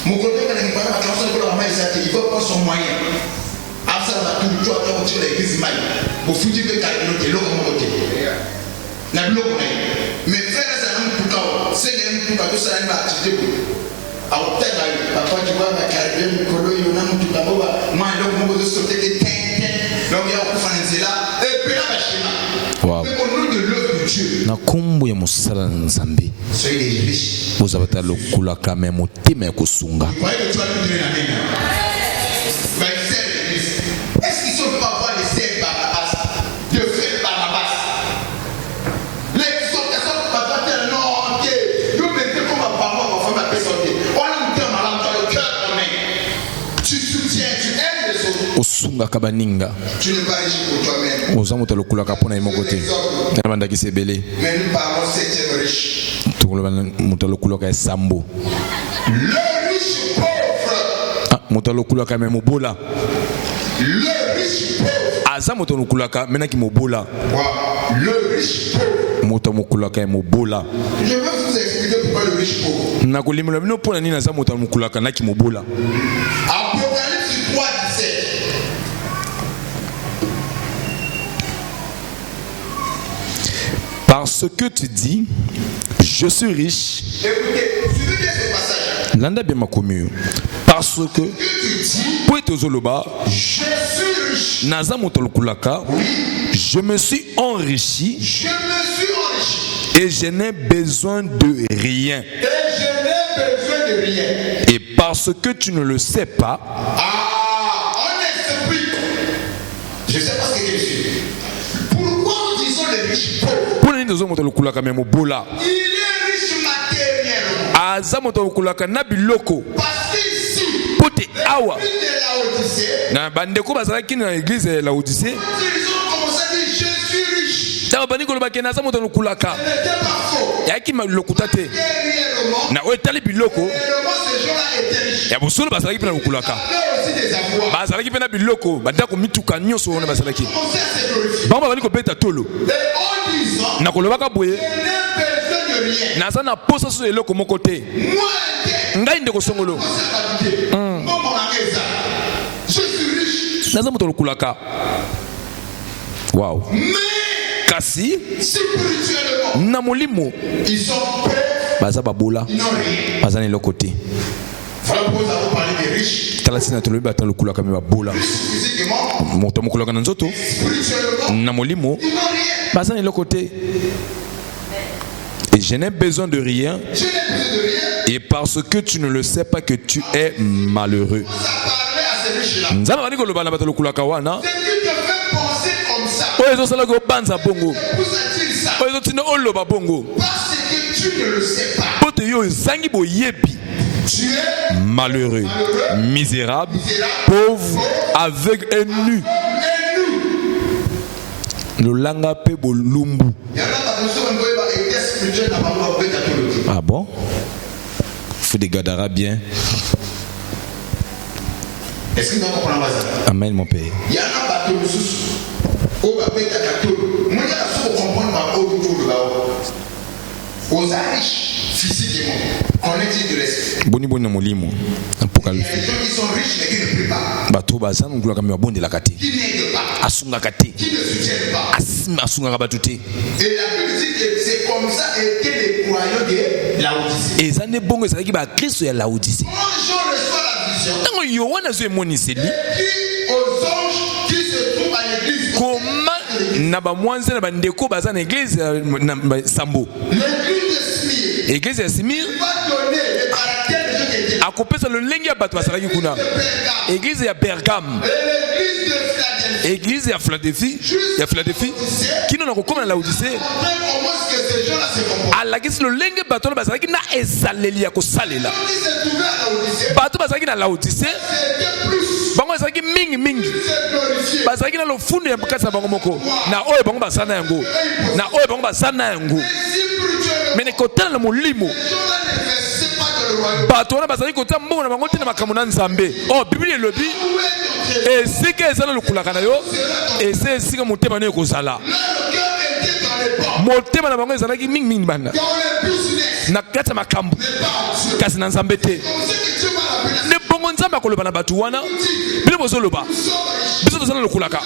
Mon collègue a dit que la maman il veut pas son moyen. Après ça, on a tout le temps à tirer l'église mal. Au foutu de calculer l'eau comme côté. La bloc mais frère, ça n'a pas de c'est un peu de ça, il m'a activité. Alors, peut-être, papa, tu vois, ma carrière, mon collègue, il y a un tout d'abord, moi, donc, je sautais des teintes. Donc, il y a un fan là. Et puis là, Wow. mais au nom de l'œuvre de Dieu, Na kombo ya musala nzambe. soyez des riches. Bozabata lokula ka me motema ya kosunga. Vous voyez que tu vas lui donner la main. Va faire l'église. Est-ce qu'ils sont pas voir les serfs Barnabas, de frères Barnabas? L'exhortation de papa tel non, ok. Nous mettons comme un parent, on va faire ma personne. On a un terme à l'entour, le cœur en main. Tu soutiens, tu aimes les autres. Osunga kabaninga. Tu n'es pas riche pour toi-même. Oza moto lokula ka pona yemo kote. Na banda kisebele. Mais nous parlons septième riche. Tukoloba moto lokula ka sambo. Le riche pauvre. Ah, moto lokula ka me mobola. Le riche pauvre. Aza moto lokula ka menaki mobola. Wow. Le riche pauvre. Moto mokula ka mobola. Je vais vous expliquer pourquoi le riche pauvre. Na kolimela bino pona nini aza moto mokula ka naki mobola. Apocalypse 3, 17. Parce que tu dis, je suis riche. Écoutez, suivez bien ce passage. Landa bien makomi. Parce que Que tu dis, pour être zoloba, je suis riche. naza moto lokulaka, je me suis enrichi Je me suis enrichi. et je n'ai besoin de rien. Et je n'ai besoin de rien. Et parce que tu ne le sais pas, Ah, on explique. Je ne sais pas ce que je suis. Pourquoi nous disons les riches pauvres? pour nini tozo moto lokulaka me mobola, Il est riche matériellement. aza moto lokulaka na biloko. Parce qu'ici, Pote awa il est là au lycée. na bandeko bazalaki na église ya Laodicée, Ils ont commencé à dire je suis riche. ntango bandi kolobaki naza moto lokulaka, Ce n'était pas faux. yaki lokuta te Derrière na oyo etali biloko réellement, ces gens-là étaient riches. ya bosolo bazalaki mpe na lokulaka. Là des avoirs. bazalaki pena biloko bandako mituka nyonso wana bazalaki Commencez à se glorifier. bango bali kobeta tolo Et en disant, na kolobaka boye je n'ai besoin de rien. naza na posa so eloko moko te Moi, ngai ndeko songolo je suis riche. naza moto lokulaka wow Mais kasi spirituellement, na molimo ils sont pauvres, baza babola ils n'ont rien. baza na eloko te Voilà pourquoi nous avons parlé des riches. tala sina tolobi bata lokulaka me babola Physiquement, moto mokulaka na nzoto spirituellement, na molimo ils n'ont rien. baza na eloko te et je n'ai besoin de rien Je n'ai besoin de rien. et parce que tu ne le sais pas que tu es malheureux Ça parlait à ces riches-là. nzambe bandi koloba na bato lokulaka wana C'est qui te fait penser comme ça. oyo ezosalaki obanza bongo Vous a-t-il ça? oyo ezotinda oloba bongo Parce que tu ne le sais pas. po te yo ezangi boyebi Tu es malheureux misérable pauvre aveugle et nu lolanga mpe bolumbu il y en a qui sont un peu spirituel dans le monde catholique. ah bon faut des gadara bien Est-ce que vous comprenez ça? amen mon père Il y en a qui sont au baptême catholique. Moi, il y a ceux qui comprennent pas autour de là-haut. Aux riches physiquement, connectés de l'esprit. boni boni na molimo Il y apocalypse a des gens qui sont riches mais qui ne prient pas, bato baza nongulaka me babondelaka te qui n'aident pas, asungaka te qui ne soutiennent pas. asungaka bato te Et la Bible dit que c'est comme ça étaient les croyants de Laodicée. eza nde bongo ezalaki bakristo ya laodise Quand Jean reçoit la vision, ntango yohana azwi emoniseli qui aux anges qui se trouvent à l'église, koma na bamwanze na bandeko baza na eglize na sambo l'église de Smyrne eglize ya simir va donner le caractère de ceux qui étaient akopesa lolenge ya bato bazalaki kuna de Pergame eglize ya bergame et l'église de Philadelphie. eglize ya philadelphie kino na kokoma na laodise Après, comment est-ce que ces gens-là se comportent? alakisi lolenge bato wana bazalaki na ezaleli ya kosalela Quand ils se trouvaient à Laodicée, bato bazalaki na laodise c'était plus bango ezalaki mingi se glorifier. bazalaki na lofundu ya kati na bango moko na oyo bango baza na yango na oyo bango baza na yango Spirituellement, me kotala na molimo les gens-là ne versaient pas dans le royaume. bato wana bazalaki kotia mbongo na bango te na makambo na nzambe oh biblia elobi Où est ton trésor? esika eza na lokulaka na yo eza esika motema na ekozala Là, le cœur était dans les bancs, motema na bango ezalaki mingi banda dans les business, na kati ya makambo pas en Dieu. kasi na nzambe te Comme ça que Dieu va l'appeler. nde bongo nzambe akoloba na bato wana bino bozoloba biso toza na lokulaka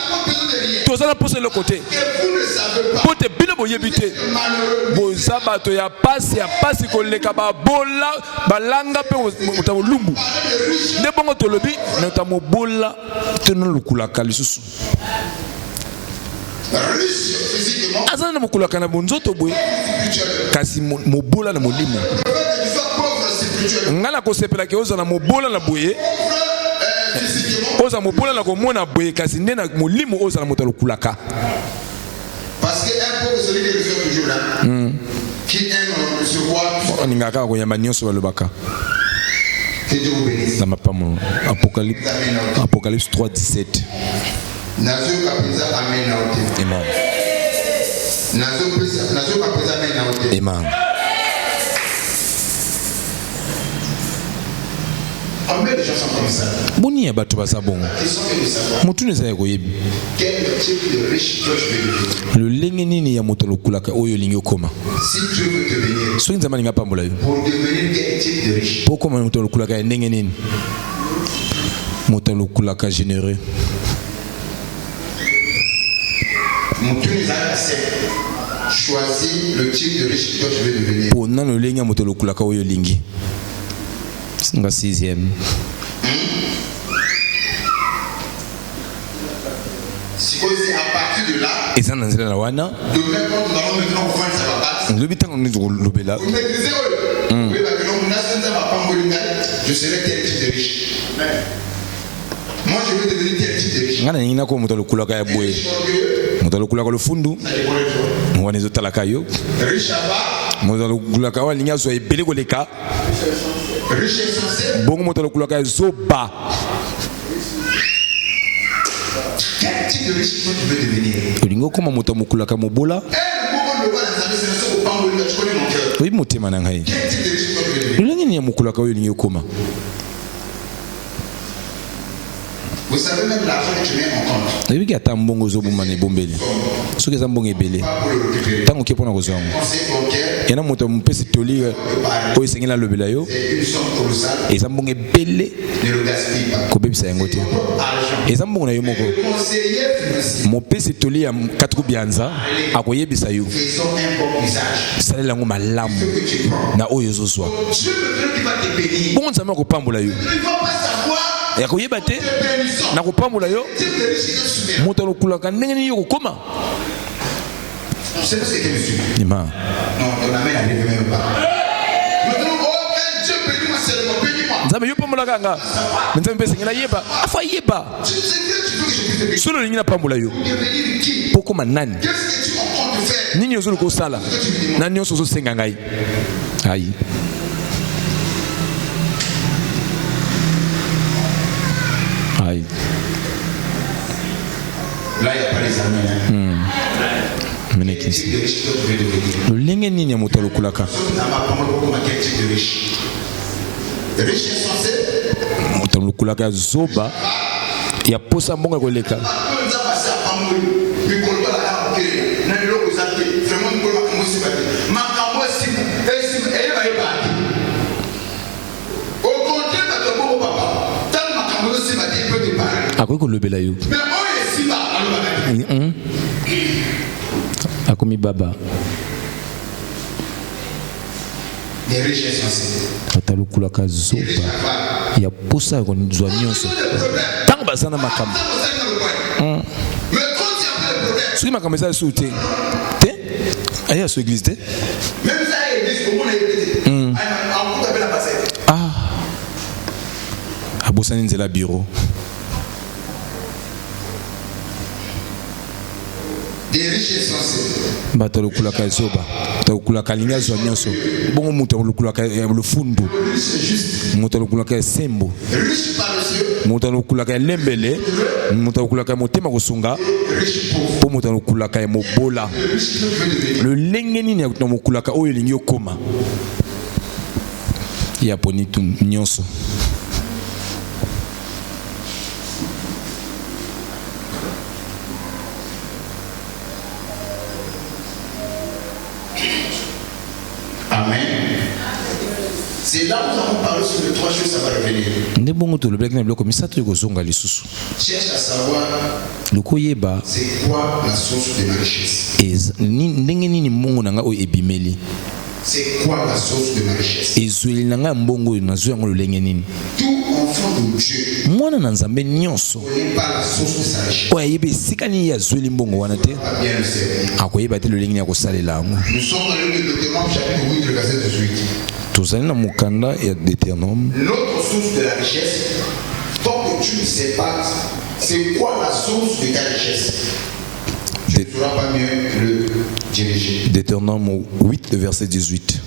toza na mposa eloko te Et vous ne savez pas, mpo te bino boyebi te malheureux, boza bato ya pasi koleka babola balanga mpe moto ya molumbu nde bongo tolobi na moto ya mobola te na lokulaka lisusu riche physiquement, aza na mokulaka na bonzoto boye spirituellement. kasi mobola na molimo Le fait que tu sois pauvre spirituellement, ngai na kosepelaki oza na mobola na boye physiquement, oza mobola na komona boye kasi nde na molimo oza na moto ya lokulaka parce qu'un pauvre, celui qui est toujours là, qui aime recevoir, oningaka kaka koyamba nyonso balobaka que Dieu vous bénisse. na mapamu apocalypse 3 17 Nazoka pesa amen na ote. amen Nazoka pesa amen na ote. amen Combien de gens sont comme ça? boni ya bato baza bongo Ils sont venus savoir motuni eza ya koyebi quel type de riche toi tu veux devenir. lolenge nini ya moto lokulaka oyo olingi okoma Si Dieu veut te bénir, soki nzambe alingi apambola yo pour devenir quel type de riche? mpo okoma moto lokulaka ya ndenge nini moto lokulaka généreux Mutuni Zaka choisis le type de riche que toi tu veux devenir. mpo na lolenge ya moto lokulaka oyo olingi nga 6e Si c'est à partir de là, eza na nzela na wana demain quand nous allons maintenant rejoindre sa base, lobi ntango nini kolobela vous maîtrisez eux. Oui, parce que donc, je serai tel type de riche. Moi, je veux devenir tel type de riche. nga nalingi nako moto lokulaka ya boye Riche orgueilleux, moto lokulaka lofundu ça dépend de toi. wana ezotalaka yo Riche avare, moto lokulaka oyo alingi azwa ebele koleka riche insensé. bongo moto lokulaka ezoba Quel type de riche toi tu veux devenir? olingi okoma moto amokulaka mobola Le moment de voir les amis, c'est le seul au tu connais mon cœur. oyebi motema na ngai Quel type de riche toi tu veux devenir? lolenge nini ya mokulaka oyo olingi okoma Vous savez même l'argent que tu mets en compte. Et puis qu'il y a tant bon aux bombes bombeli. Ce que ça bon est belé. Tant que pour nous Conseil bancaire. Il y a un montant mon petit toli au Seigneur la lobelayo. C'est une somme colossale. Et ça bon est belé. Ne le gaspille pas. Kobe ça ngote. Et ça bon na yo moko. Conseiller financier. Mon petit toli a 4 bianza akoye bisayo. Faisons un bon usage. Ça la ngo malamu. Na oyo zo swa. Dieu veut qu'il va te bénir. Bon ça ko pambola yo. Il ne va pas savoir. Ya koyeba te na ko pambola yo. Moto lokulaka ndenge ni yo kokoma. C'est ce que tu me suis. Ima. Non, on amène à lever même pas. Maintenant, oh Dieu bénis-moi seulement, bénis-moi. Nzambe yo pambola kanga. Nzambe pesa ngela yeba. Afa yeba. Tu sais que tu veux que je puisse te bénir. Solo lingina pambola yo. Devenir qui? Poko nani? Qu'est-ce que tu comptes faire? Nini yo ko sala. Nani yo so senga ngai. Ayi. Ayi. Là, il n'y a pas les amis. Menekisi. Lolenge nini ya moto alokulaka? Moto alokulaka zoba ya posa mbongo koleka. Akoki kolobela yo. Akomi baba. Atalukulaka zoba ya posa ya konizwa nyonso ntango baza na makambo. Soki makambo eza lisusu te te aya so église te. Abosani nzela bureau. Bato lokulaka zoba lokulaka linga zwa nyonso bongo moto lokulaka lufundu moto lokulaka sembo moto lokulaka lembele moto lokulaka motema kosunga po moto lokulaka mobola lolenge nini ya mokulaka oyo elingi okoma ya poni tu nyonso. Amen. C'est là où nous avons parlé sur les 3 choses, ça va revenir. Cherche à savoir c'est quoi la source de ma richesse. C'est quoi la source de ma richesse. Tout enfant de Dieu n'est pas la source de sa richesse. Pas bien le servir. Nous sommes dans le Deutéronome chapitre 8, le verset 18. L'autre source de la richesse, tant que tu ne sais pas c'est quoi la source de ta richesse, tu ne sauras pas mieux le diriger. Deutéronome 8, verset 18.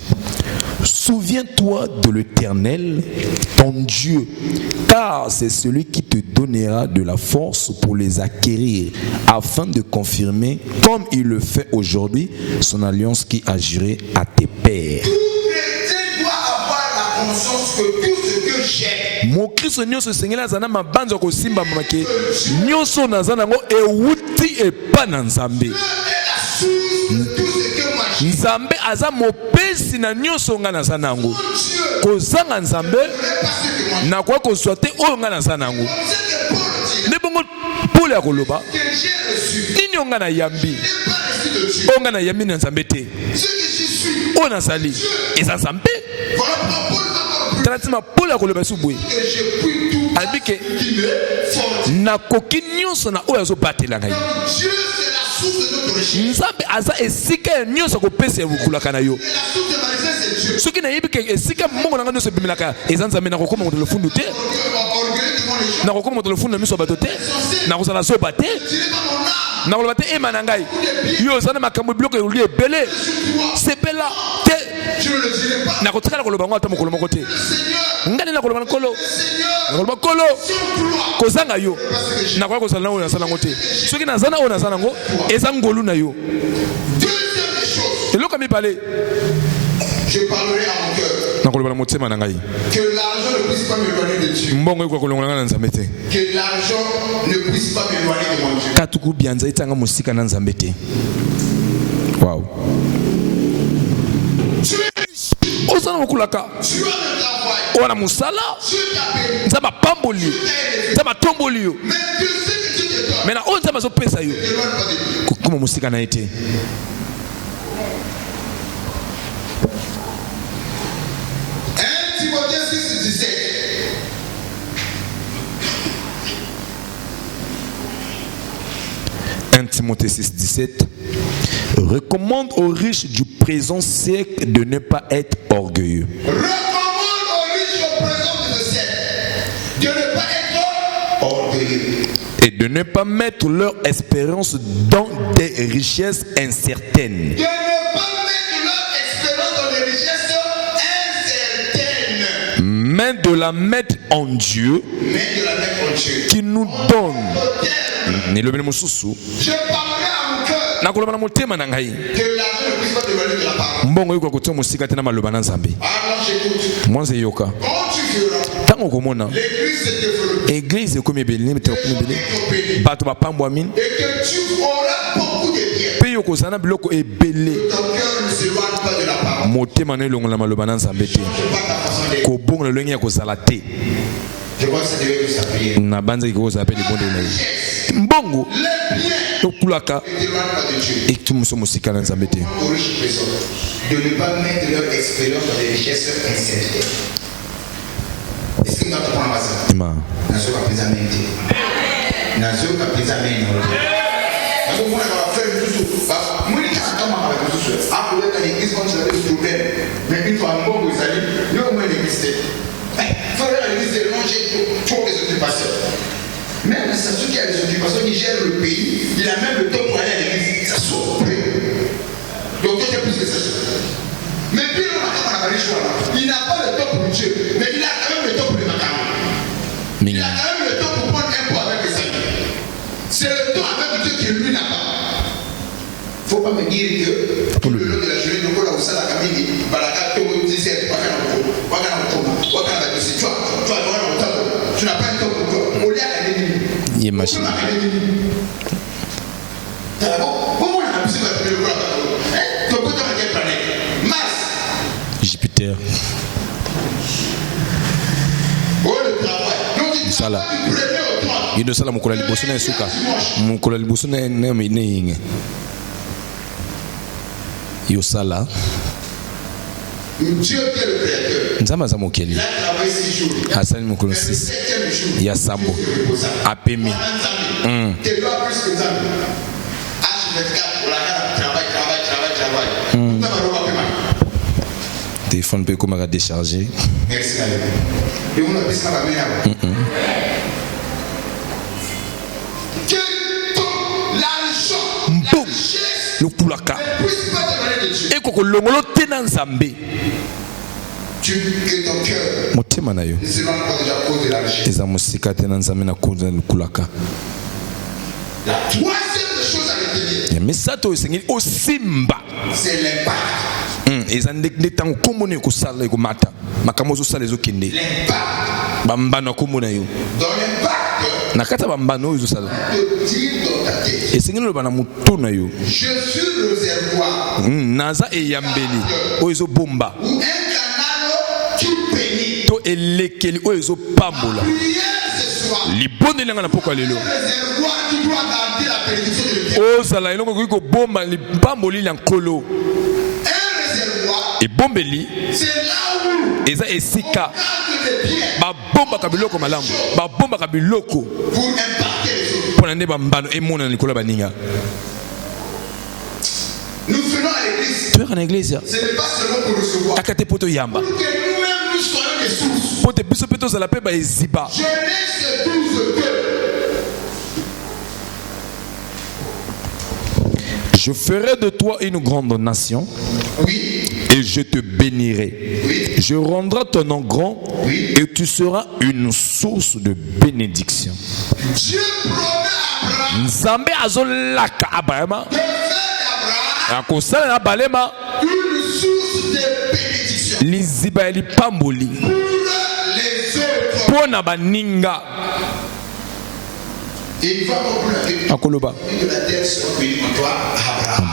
Souviens-toi de l'Éternel, ton Dieu, car c'est celui qui te donnera de la force pour les acquérir, afin de confirmer, comme il le fait aujourd'hui, son alliance qui agirait à tes pères. Tout chrétien doit avoir la conscience que tout ce que j'ai, mon Christ nyonso sengela zana mabanzo ko simba mamake nyonso nazana ngo ewuti epa na Nzambe. Nzambe aza mopesi na nyonso nga nazana ngo kozanga Nzambe na kwa kozwa te oyo nga nazana ngo ne bongo Paul ya koloba nini onga na yambi onga na yambi na Nzambe te oyo nazali eza Nzambe. Tratima Paul ya koloba subwe albike nakoki nyonso na oyo azobatela ngai. Nzambe aza esika ya nyonso kopesa ya bukulaka na yo. Soki na yebi ke esika mongo na nyonso bimelaka eza Nzambe na kokoma moto lofundu te. Na kokoma moto lofundu miso bato te. Na kozala zoba te. Na koloba te ema na ngai. Yo zana makambo biloko yuli ebele. Sepela te. Na kotika na koloba ngo ata mokolo moko te. Ngani na koloba nkolo. Na koloba kolo. Kozanga yo. Na kwa kozala na oyo nasala ngo te. Soki na zana oyo nasala ngo eza ngolu na yo. Deuxième chose. Et l'autre mi parler. Je parlerai à mon cœur. l'argent ne puisse pas m'éloigner de Dieu. Que l'argent ne puisse pas m'éloigner de mon Dieu. Wow. Tu as le travail. Tu as ta paix. Tu t'as béni. Mais Dieu sait que Dieu te donne. Mais na on tama zo pesa yo. Kuma musika na été. 1 Timothée 6,17 recommande aux riches du présent siècle de ne pas être orgueilleux. Recommande aux riches du présent siècle de ne pas être orgueilleux. Et de ne pas mettre leur espérance dans des richesses incertaines. De ne pas mettre leur espérance dans des richesses incertaines. Mais de la mettre en Dieu. Qui nous donne. Je parlerai à mon cœur. Que l'argent ne puisse pas t'éloigner de la parole. Alors j'écoute. Moi c'est yoka. Quand tu verras, l'église se développer. Église comme belé, et que tu auras beaucoup de biens. Que ton cœur ne s'éloigne pas de la parole. Je Je crois que ça devait nous appeler. Mbongo okulaka et tout le monde de ne pas mettre leur expérience dans des richesses incertaines. Est-ce que nous avons compris ça? Même c'est ceux qui a des occupations, qui gèrent le pays, il a même le temps pour aller à l'église. Ça sort. Donc toi tu as plus que ça. Mais puis il n'a pas le temps pour Dieu, mais il a quand même le temps pour les macarons. Il a quand même le temps pour prendre un pot avec les amis. C'est le temps avec Dieu que lui n'a pas. Il ne faut pas me dire que tout le long de la journée, nous allons à la camille, Balaka, tu n'as pas un temps pour toi. Il est machine. Jupiter. Sala. Il doit sala mukula liboso na suka. Mukula liboso na ne. Yo sala. Dieu qui est le créateur. Nzamba za mokeli. Il a travaillé 6 jours. Asali mukolo 6. Ya sambo. Apemi. Tu dois plus que ça. H24 travail. Téléphone peut comment décharger. Merci à vous. Et on a plus qu'à la main. Que l'argent, la richesse, le kulaka. Ne puisse pas te donner de Dieu. Et koko longolo tena nzambe. Que ton cœur motema na yo ne s'éloigne pas de la cause de la richesse. eza mosika tena nzambe na cause na kulaka. La troisième chose à retenir. Ya misato esengeli osimba. C'est l'impact. Eza ndekne tango komone ko sala ko mata. Makambo zo sala zo kende. L'impact. Bambana komona yo. Dans l'impact. Nakata bambano yo zo sala. Te dire dans ta tête. Esengeli bana mutona yo. Je suis le réservoir. Naza eyambeli. Oyo bomba. Ou un canal qui bénit. To elekeli oyo zo pambola. Libonde langa na pokwa lelo. Réservoir qui doit garder la bénédiction de Dieu. O sala elongo ko bomba lipamboli la nkolo. Un réservoir. Et bombeli. C'est là où eza esika ba bomba kabiloko malamu ba bomba kabiloko pour impacter les autres. Pour nande bambano emona nikola baninga. Nous venons à l'église. Tu es en église. Ce n'est pas seulement pour recevoir. Akate poto yamba. Pour que nous-mêmes nous soyons des sources. Pour te biso peto za la pe ba eziba. Genèse 12:2. Je ferai de toi une grande nation. Oui. Et je te bénirai. Oui. Je rendrai ton nom grand. Oui. Et tu seras une source de bénédiction. Dieu promet à Abraham. Nzambe azolaka Abraham. De faire d'Abraham Akosala na balema. une source de bénédiction. liziba li pamboli pona baninga akoloba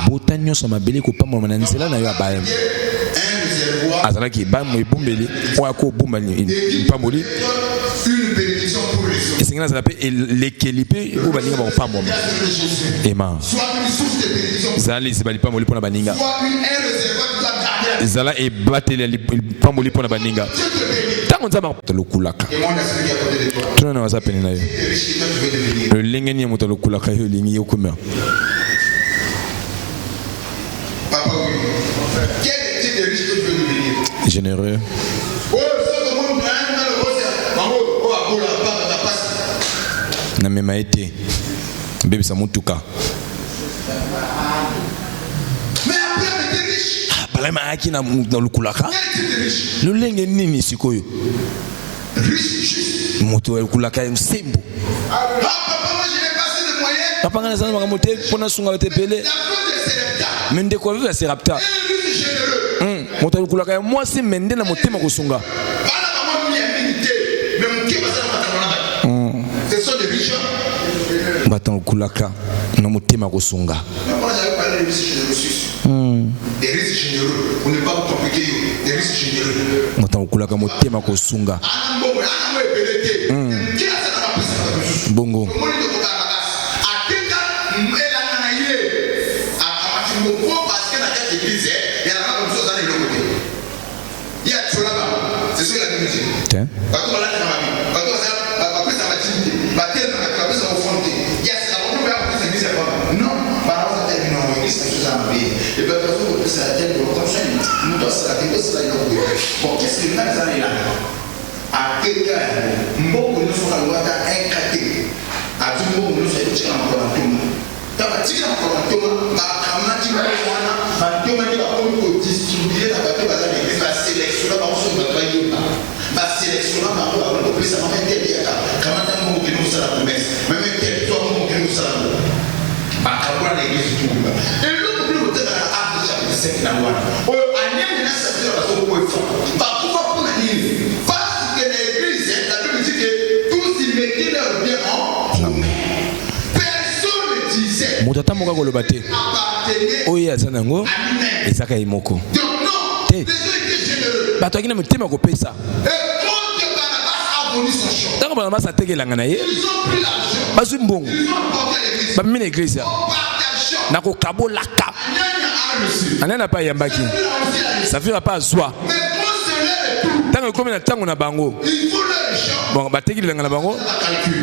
bota nyonso mabele kopambola na nzela na yo abaya azalaki bamu ebumbeli oyo akobumba pamboli esengeli azala mpe elekeli mpe oyo baninga bakopambola ema ezala liziba lipamboli mpona baninga ezala ebateli ya lipamboli mpona baninga ntango nzambe alokulaka tuna na waza pene na yo lolenge nini ya moto alokulaka yo olingi yokomea généreux na mema ete mbebisa mutuka balama aki na lukulaka lolenge nini sikoyo moto lukulaka msembo papa ngana sana makambo te mpona sunga bate pele me ndeko avive ya serapta moto lukulaka ya mwasi mende na motema kosunga batan lukulaka na motema kosunga des risques généreux. On n'est pas compliqué. Des risques généreux. Bongo. Bon, qu'est-ce que nous avons là? À quelqu'un, beaucoup de gens ont incaté. À tout le monde, nous avons tiré en corantum. Dans la tiré en corantum, distribuer la bateau à l'église, la sélection, la sélection, ça m'a fait dire comment on peut nous faire la promesse, même territoire, on peut nous faire la promesse. À l'église, tout le monde. Et l'autre, nous avons Acte chapitre 5 dans la loi. Mutata moka koloba te oyo aza nango ezaka ye moko te bato akina motema kopesa ntango Barnabasi atekelanga na ye bazwi mbongo bamemi na eglise na kokabolaka anani apa ayambaki Safira apa azwa ntango ekomi na ntango na bango bon batekelelanga na bango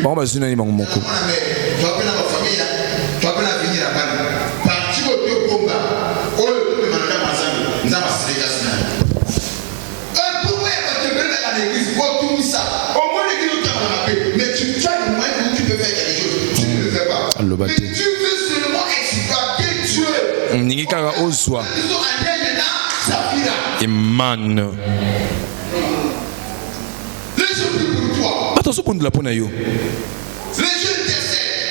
bango bazwi nani bango moko Mais tu veux seulement exploiter Dieu. Kaka ozwa Iman. Bato sobondela pona yo.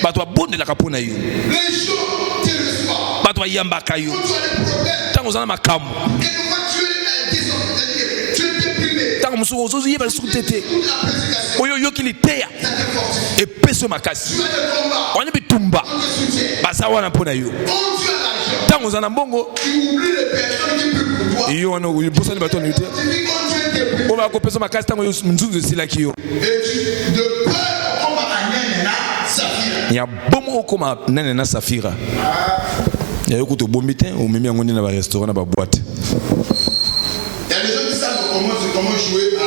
Bato abondela kapona yo. Bato ayambaka yo. Tango zana makamu. Tango musuko ozozi yeba sukutete. Oyo yokili teya. Epeso makasi. Wani bitumba. Basawa na pona yo. Tango zana mbongo. Iyo wana uliposa ni bato nite. Oba ko peso makasi tango yo mzunzu silaki yo. Ya bomo koma nene na Safira. Ya yoko to bombite ou memi ngoni na ba restaurant na ba boîte. Il y a des gens qui savent comment jouer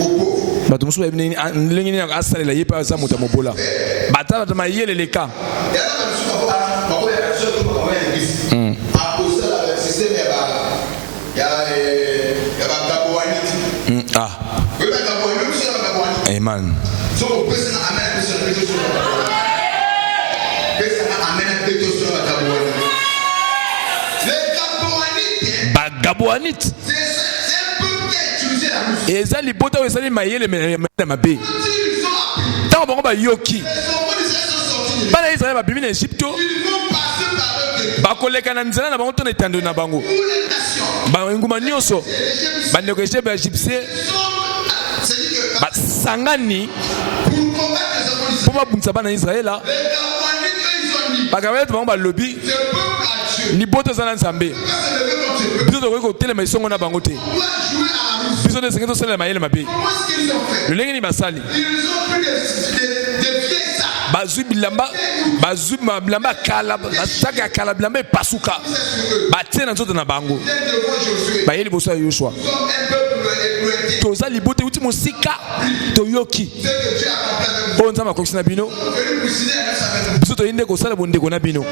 au pauvre. Bato musu ebini lengini ya asale la yepa za muta mobola. Bata bata mayele leka. Ya na musu ba ya so to ba ya gis. A poser la système ya ba gaboani. Ah. We ba gaboani musu ba gaboani. Amen. So person amen person Gaboanit. Et ça les potes où ça les maïles mais ma bé. Tant bon ba yoki. Ba la Israël ba bimi na Égypte. Ba koleka na nzela na bango to na tando na bango. Banguma nyonso. Bandeko eshebe égyptien. Ba sangani. Pour babunza bana Israël. Bakawet bango ba lobby. Liboto zana nzambe. Biso to ko telema isongo na bango te. Biso de sengeto sala mayele mabe. Le lenge ni basali. Bazu bilamba kala basaka kala bilamba pasuka. Batie na nzoto na bango. Bayeli boso ya Yoshua. Toza libote uti musika toyoki. Bonza makokisi na bino. Biso to inde ko sala bondeko na bino.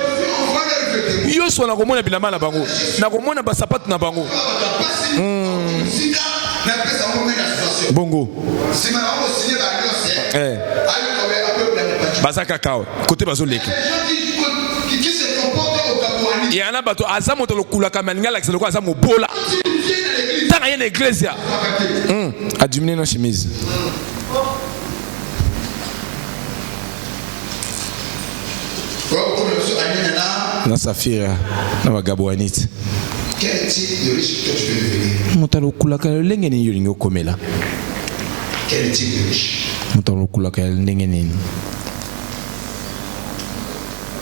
Yoshua na komona bilamba na bango. Na komona basapatu na bango. Bongo. Bazaka kao côté bazoleki. Et ana bato azamu to lokula kamaninga la kiselo azamu bola. Tanga yene iglesia. A diminuer na chemise. Na safira na bagabwanite. Quel type de riche toi tu veux devenir? Motalo kulaka lenge ni yolingo komela. Quel type de riche? Motalo kulaka lenge ni.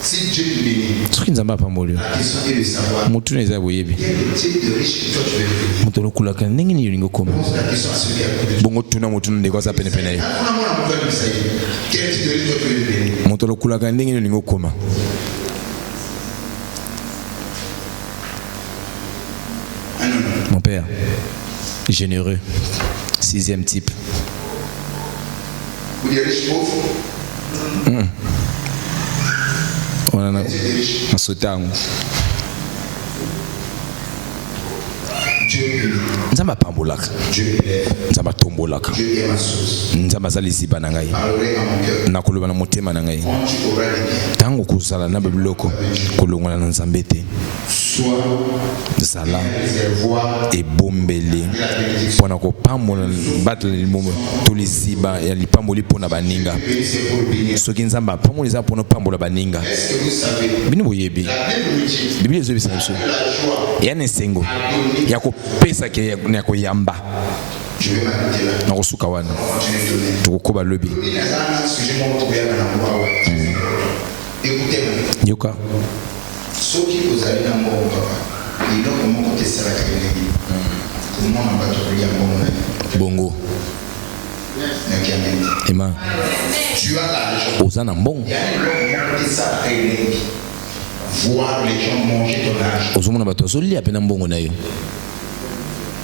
Si Dieu te bénit, soki nzambe apambolio la question est de savoir motu na eza boyebi quel type de riche que toi tu veux devenir. moto alokulaka ndenge nini yolingi okoma Pose la question à celui qui a côté de toi. bongo tuna motu na ndeko aza penepene ye Quel type de riche toi tu veux devenir? moto alokulaka ndenge nini yolingi okoma. Ah non, non. Mon père, généreux, 6e type. Ou des riches pauvres? On en a sauté à nous. Dieu bénit. Nzamba pambolaka. Dieu élève. Nzamba tombolaka. Dieu est ma source. Nzamba zali ziba na ngai. Parlerai à mon cœur. Nakoloba na motema na ngai. Quand tu auras les biens, Tango kozala na biloko kolongola na Nzambe te. sois Zala un réservoir ebombeli de la bénédiction. mpona kopambola batela limomo to liziba ya lipamboli mpona baninga. Béni, c'est pour le bénir. Soki Nzambe apambola eza mpona opambola baninga. Est-ce que vous savez, Bino boyebi. la Bible nous dit Biblia ezobisa biso. la joie. Ya na esengo ya kopesa ke ya koyamba Je vais m'arrêter là. na kosuka wana Continuez de donner. tokokoba lobi. Il y a un sujet moi, vous pouvez aller dans le bois, ouais. Écoutez-moi. yoka Ceux qui vous allez dans le bois, papa, ils ont comment côté ça la créer. Comment on va te prier en bon bongo moment. ema Tu as l'argent. oza na mbongo Il y a un moment côté ça la créer. Voir les gens manger ton argent. ozomona bato azolia mpe na mbongo na yo.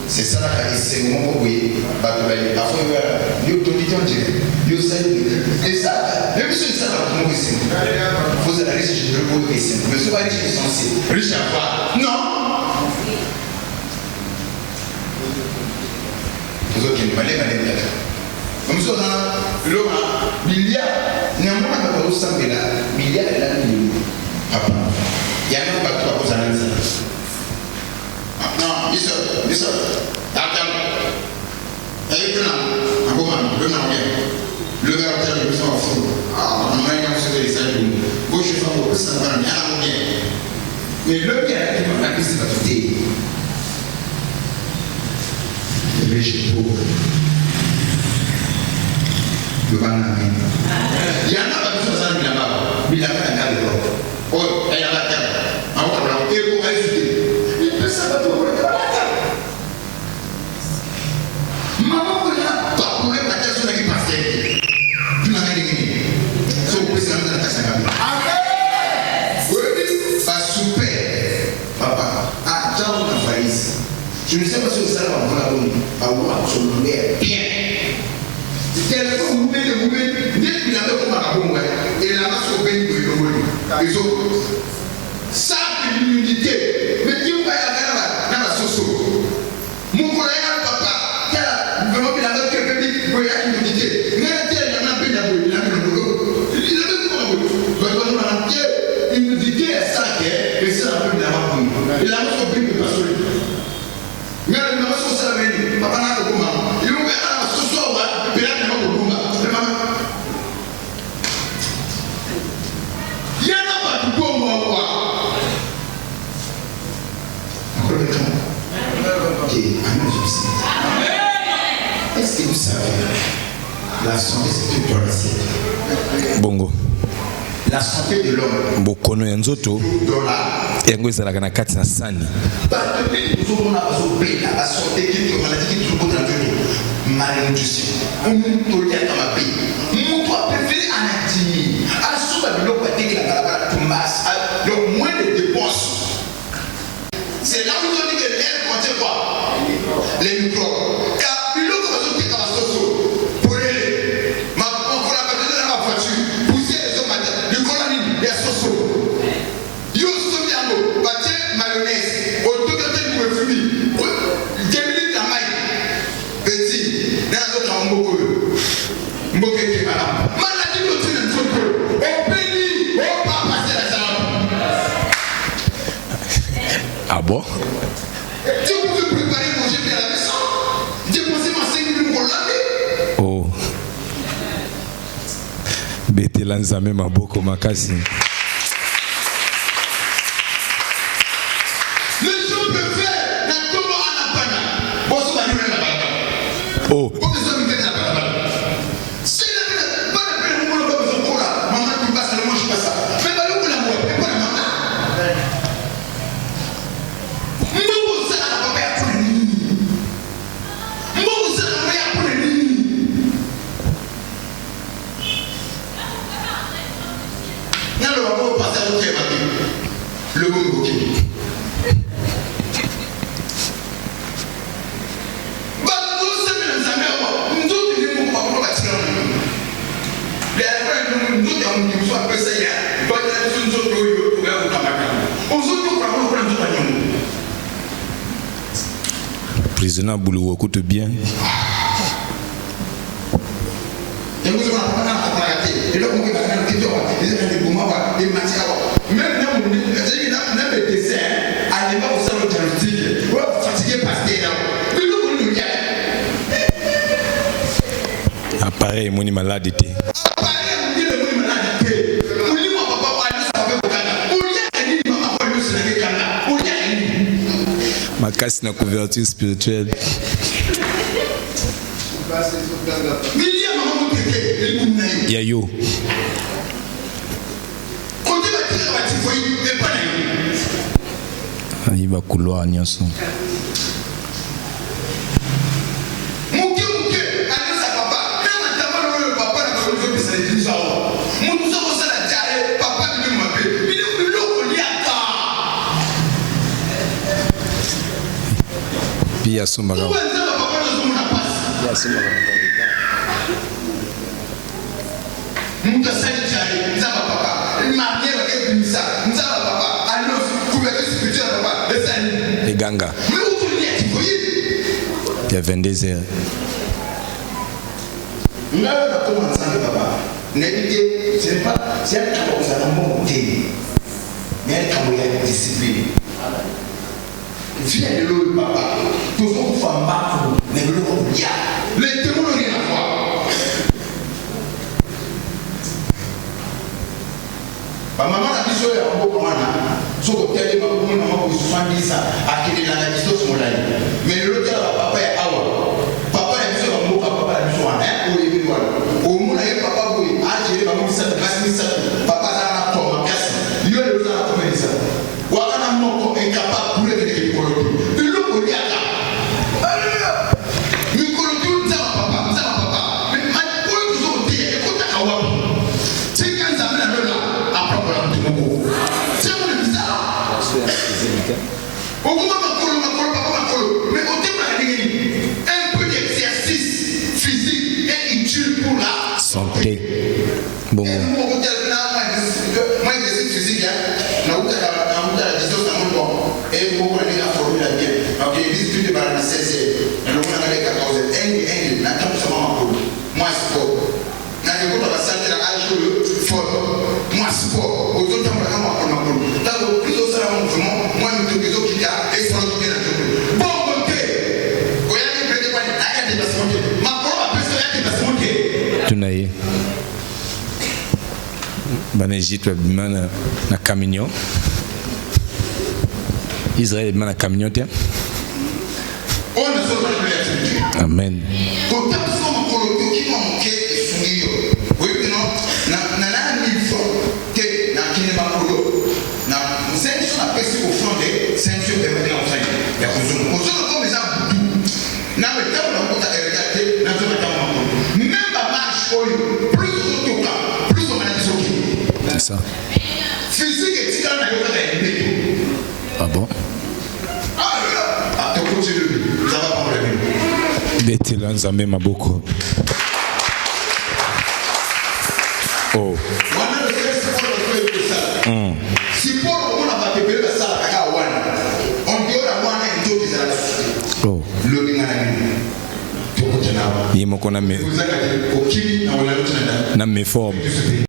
C'est ça la créer. C'est le moment où parfois il y a d'autres gens qui disent et ça, même si ça va pour moi ici, vous allez riche, je veux vous ici. Mais ce n'est pas riche qui sont ici. Riche à quoi? Non. Vous autres, vous allez bien. Comme ça, l'homme, milliard, néanmoins, on va pas là, milliard et là, papa. Il y a un bateau à cause de ça. Non, dis ça. Attends. Et puis là, un bon man, le nom le verre à terre, le sang en fou. Ah, on a un garçon de l'Israël. Vous, je fais un peu ça, on a un bien. Mais le bien, la crise va tout dire. Le riche pauvre. Le banane. Il y en a pas besoin de ça, il y en a pas. Il y en a pas de l'autre. Oh, il y en a pas de terre. Ah, on va et pour ajouter. Il peut ça va tout. Maman, on n'a pas pour la personne qui passe. Tu m'as dit que son président de la taxe à oui, pas souper. Papa, attends la valise. Je ne sais pas si ça va voir la bonne. À voir sur le nez bien. Quelqu'un vous met le mouvement, dès qu'il a fait comme un bon et la masse au pays de l'eau. Ils ont ça, c'est l'humidité. Mais qui va y avoir dans la sauce? Mon collègue, papa, qui a vraiment qu'il a fait quelqu'un qui veut y avoir l'humidité. Mais il y a un peu d'abord, il a mis le boulot. Il a mis le boulot. L'humidité est ça, et c'est un peu d'abord. Il a mis au pays de la sauce. Mais il a mis au salé, papa n'a pas de comment. Il a mis à la sauce. Il y en a pas de bon moment. Bongo. La santé de l'homme. Bokono ya nzoto. Yango ezalaka na kati na sani. Malnutrition. Donc moins de dépenses. C'est là où on dit que l'air contient quoi? Les microbes. Car il faut que vous ayez pour les ma pour la voiture, pousser les hommes du colonie, les sosos. Yo somiano, bâtir mayonnaise, autour de tel pour fruits. 10 minutes à maille. Petit, dans notre mboko. Mboko qui madame. Maladie de tout le monde. Au pays, au pas passer la salle. Ah bon? Tu peux préparer manger bien à la maison. Déposer ma 5 minutes pour laver. Oh. Betela nzambe maboko makasi. Les gens peuvent faire la tombe en apana. Bon, ça va nous la balade. Oh. Pour que ça nous vienne la balade. C'est la pas la peine de vous le faire là. Maman, tu passes, ne mange pas ça. Mais pas le coup la moi, mais pas la maman. Mbongo ça la papa ya pour ni. Mbongo ça la papa ya pour ni. N'a le papa passer au pied matin. Le bon bouquet. Président Boulou, écoute bien. Appareil, mon malade était. Ma casse na couverture spirituelle. Yayo. Il va couloir à Nyonso. Pia Sumara. Et Ganga. Il y a 22 heures. C'est pas, c'est un bon mais elle a discipline. Viens de l'eau, papa. Tout ce qu'on fait en bas, mais l'eau, il y a. Les témoins n'ont rien à voir. Ma maman a dit ça, il y a un beau moment. Ce que tu as dit, ma maman, pour 70 ans, à qui il a dit ça, c'est mon ami. Mais l'autre, papa est awa. Papa est dit ça, mon papa a dit ça, hein, ou il est loin. Au moins, il y a papa, oui, à gérer, maman, ça, papa, ça, a ton casse. Il y a le temps à tomber ça. Wakana moko incapable pour les écologies. Il le connaît à là. L'écologie, ça va papa. Mais pour les autres, écoute à Kawa. C'est quand ça mène là, à propos de Moko. C'est mon bizarre. Au moment où papa, mais au départ, un peu d'exercice physique est utile pour la santé. Bon. Moi, exercice physique, et vous prenez la formule à bien. Donc, il discute de la 16 et le monde a 14 et n'a pas seulement moi sport. N'a pas de la santé, la âge fort. Moi sport. Autour de la maman, on a tant que plus au salon, moi, je me dis que qui a et sur le côté de la bon côté. Vous voyez, il ne peut pas dire que ma parole a besoin de se monter. Banejit na camion. Israël na camion. Amen. plus on a dit C'est ça. physique et titre na yo kaka embé. Ah bon? Ah, tu continues. Ça va pas problème. Bête là, Nzambe Maboko. Oh. Si pour on a pas payé la salle à Kawana, on dit on a one and two is Oh. le bingana. Tu continues. Il m'a qu'on a mes. Vous avez au Kili, on a Na mes formes.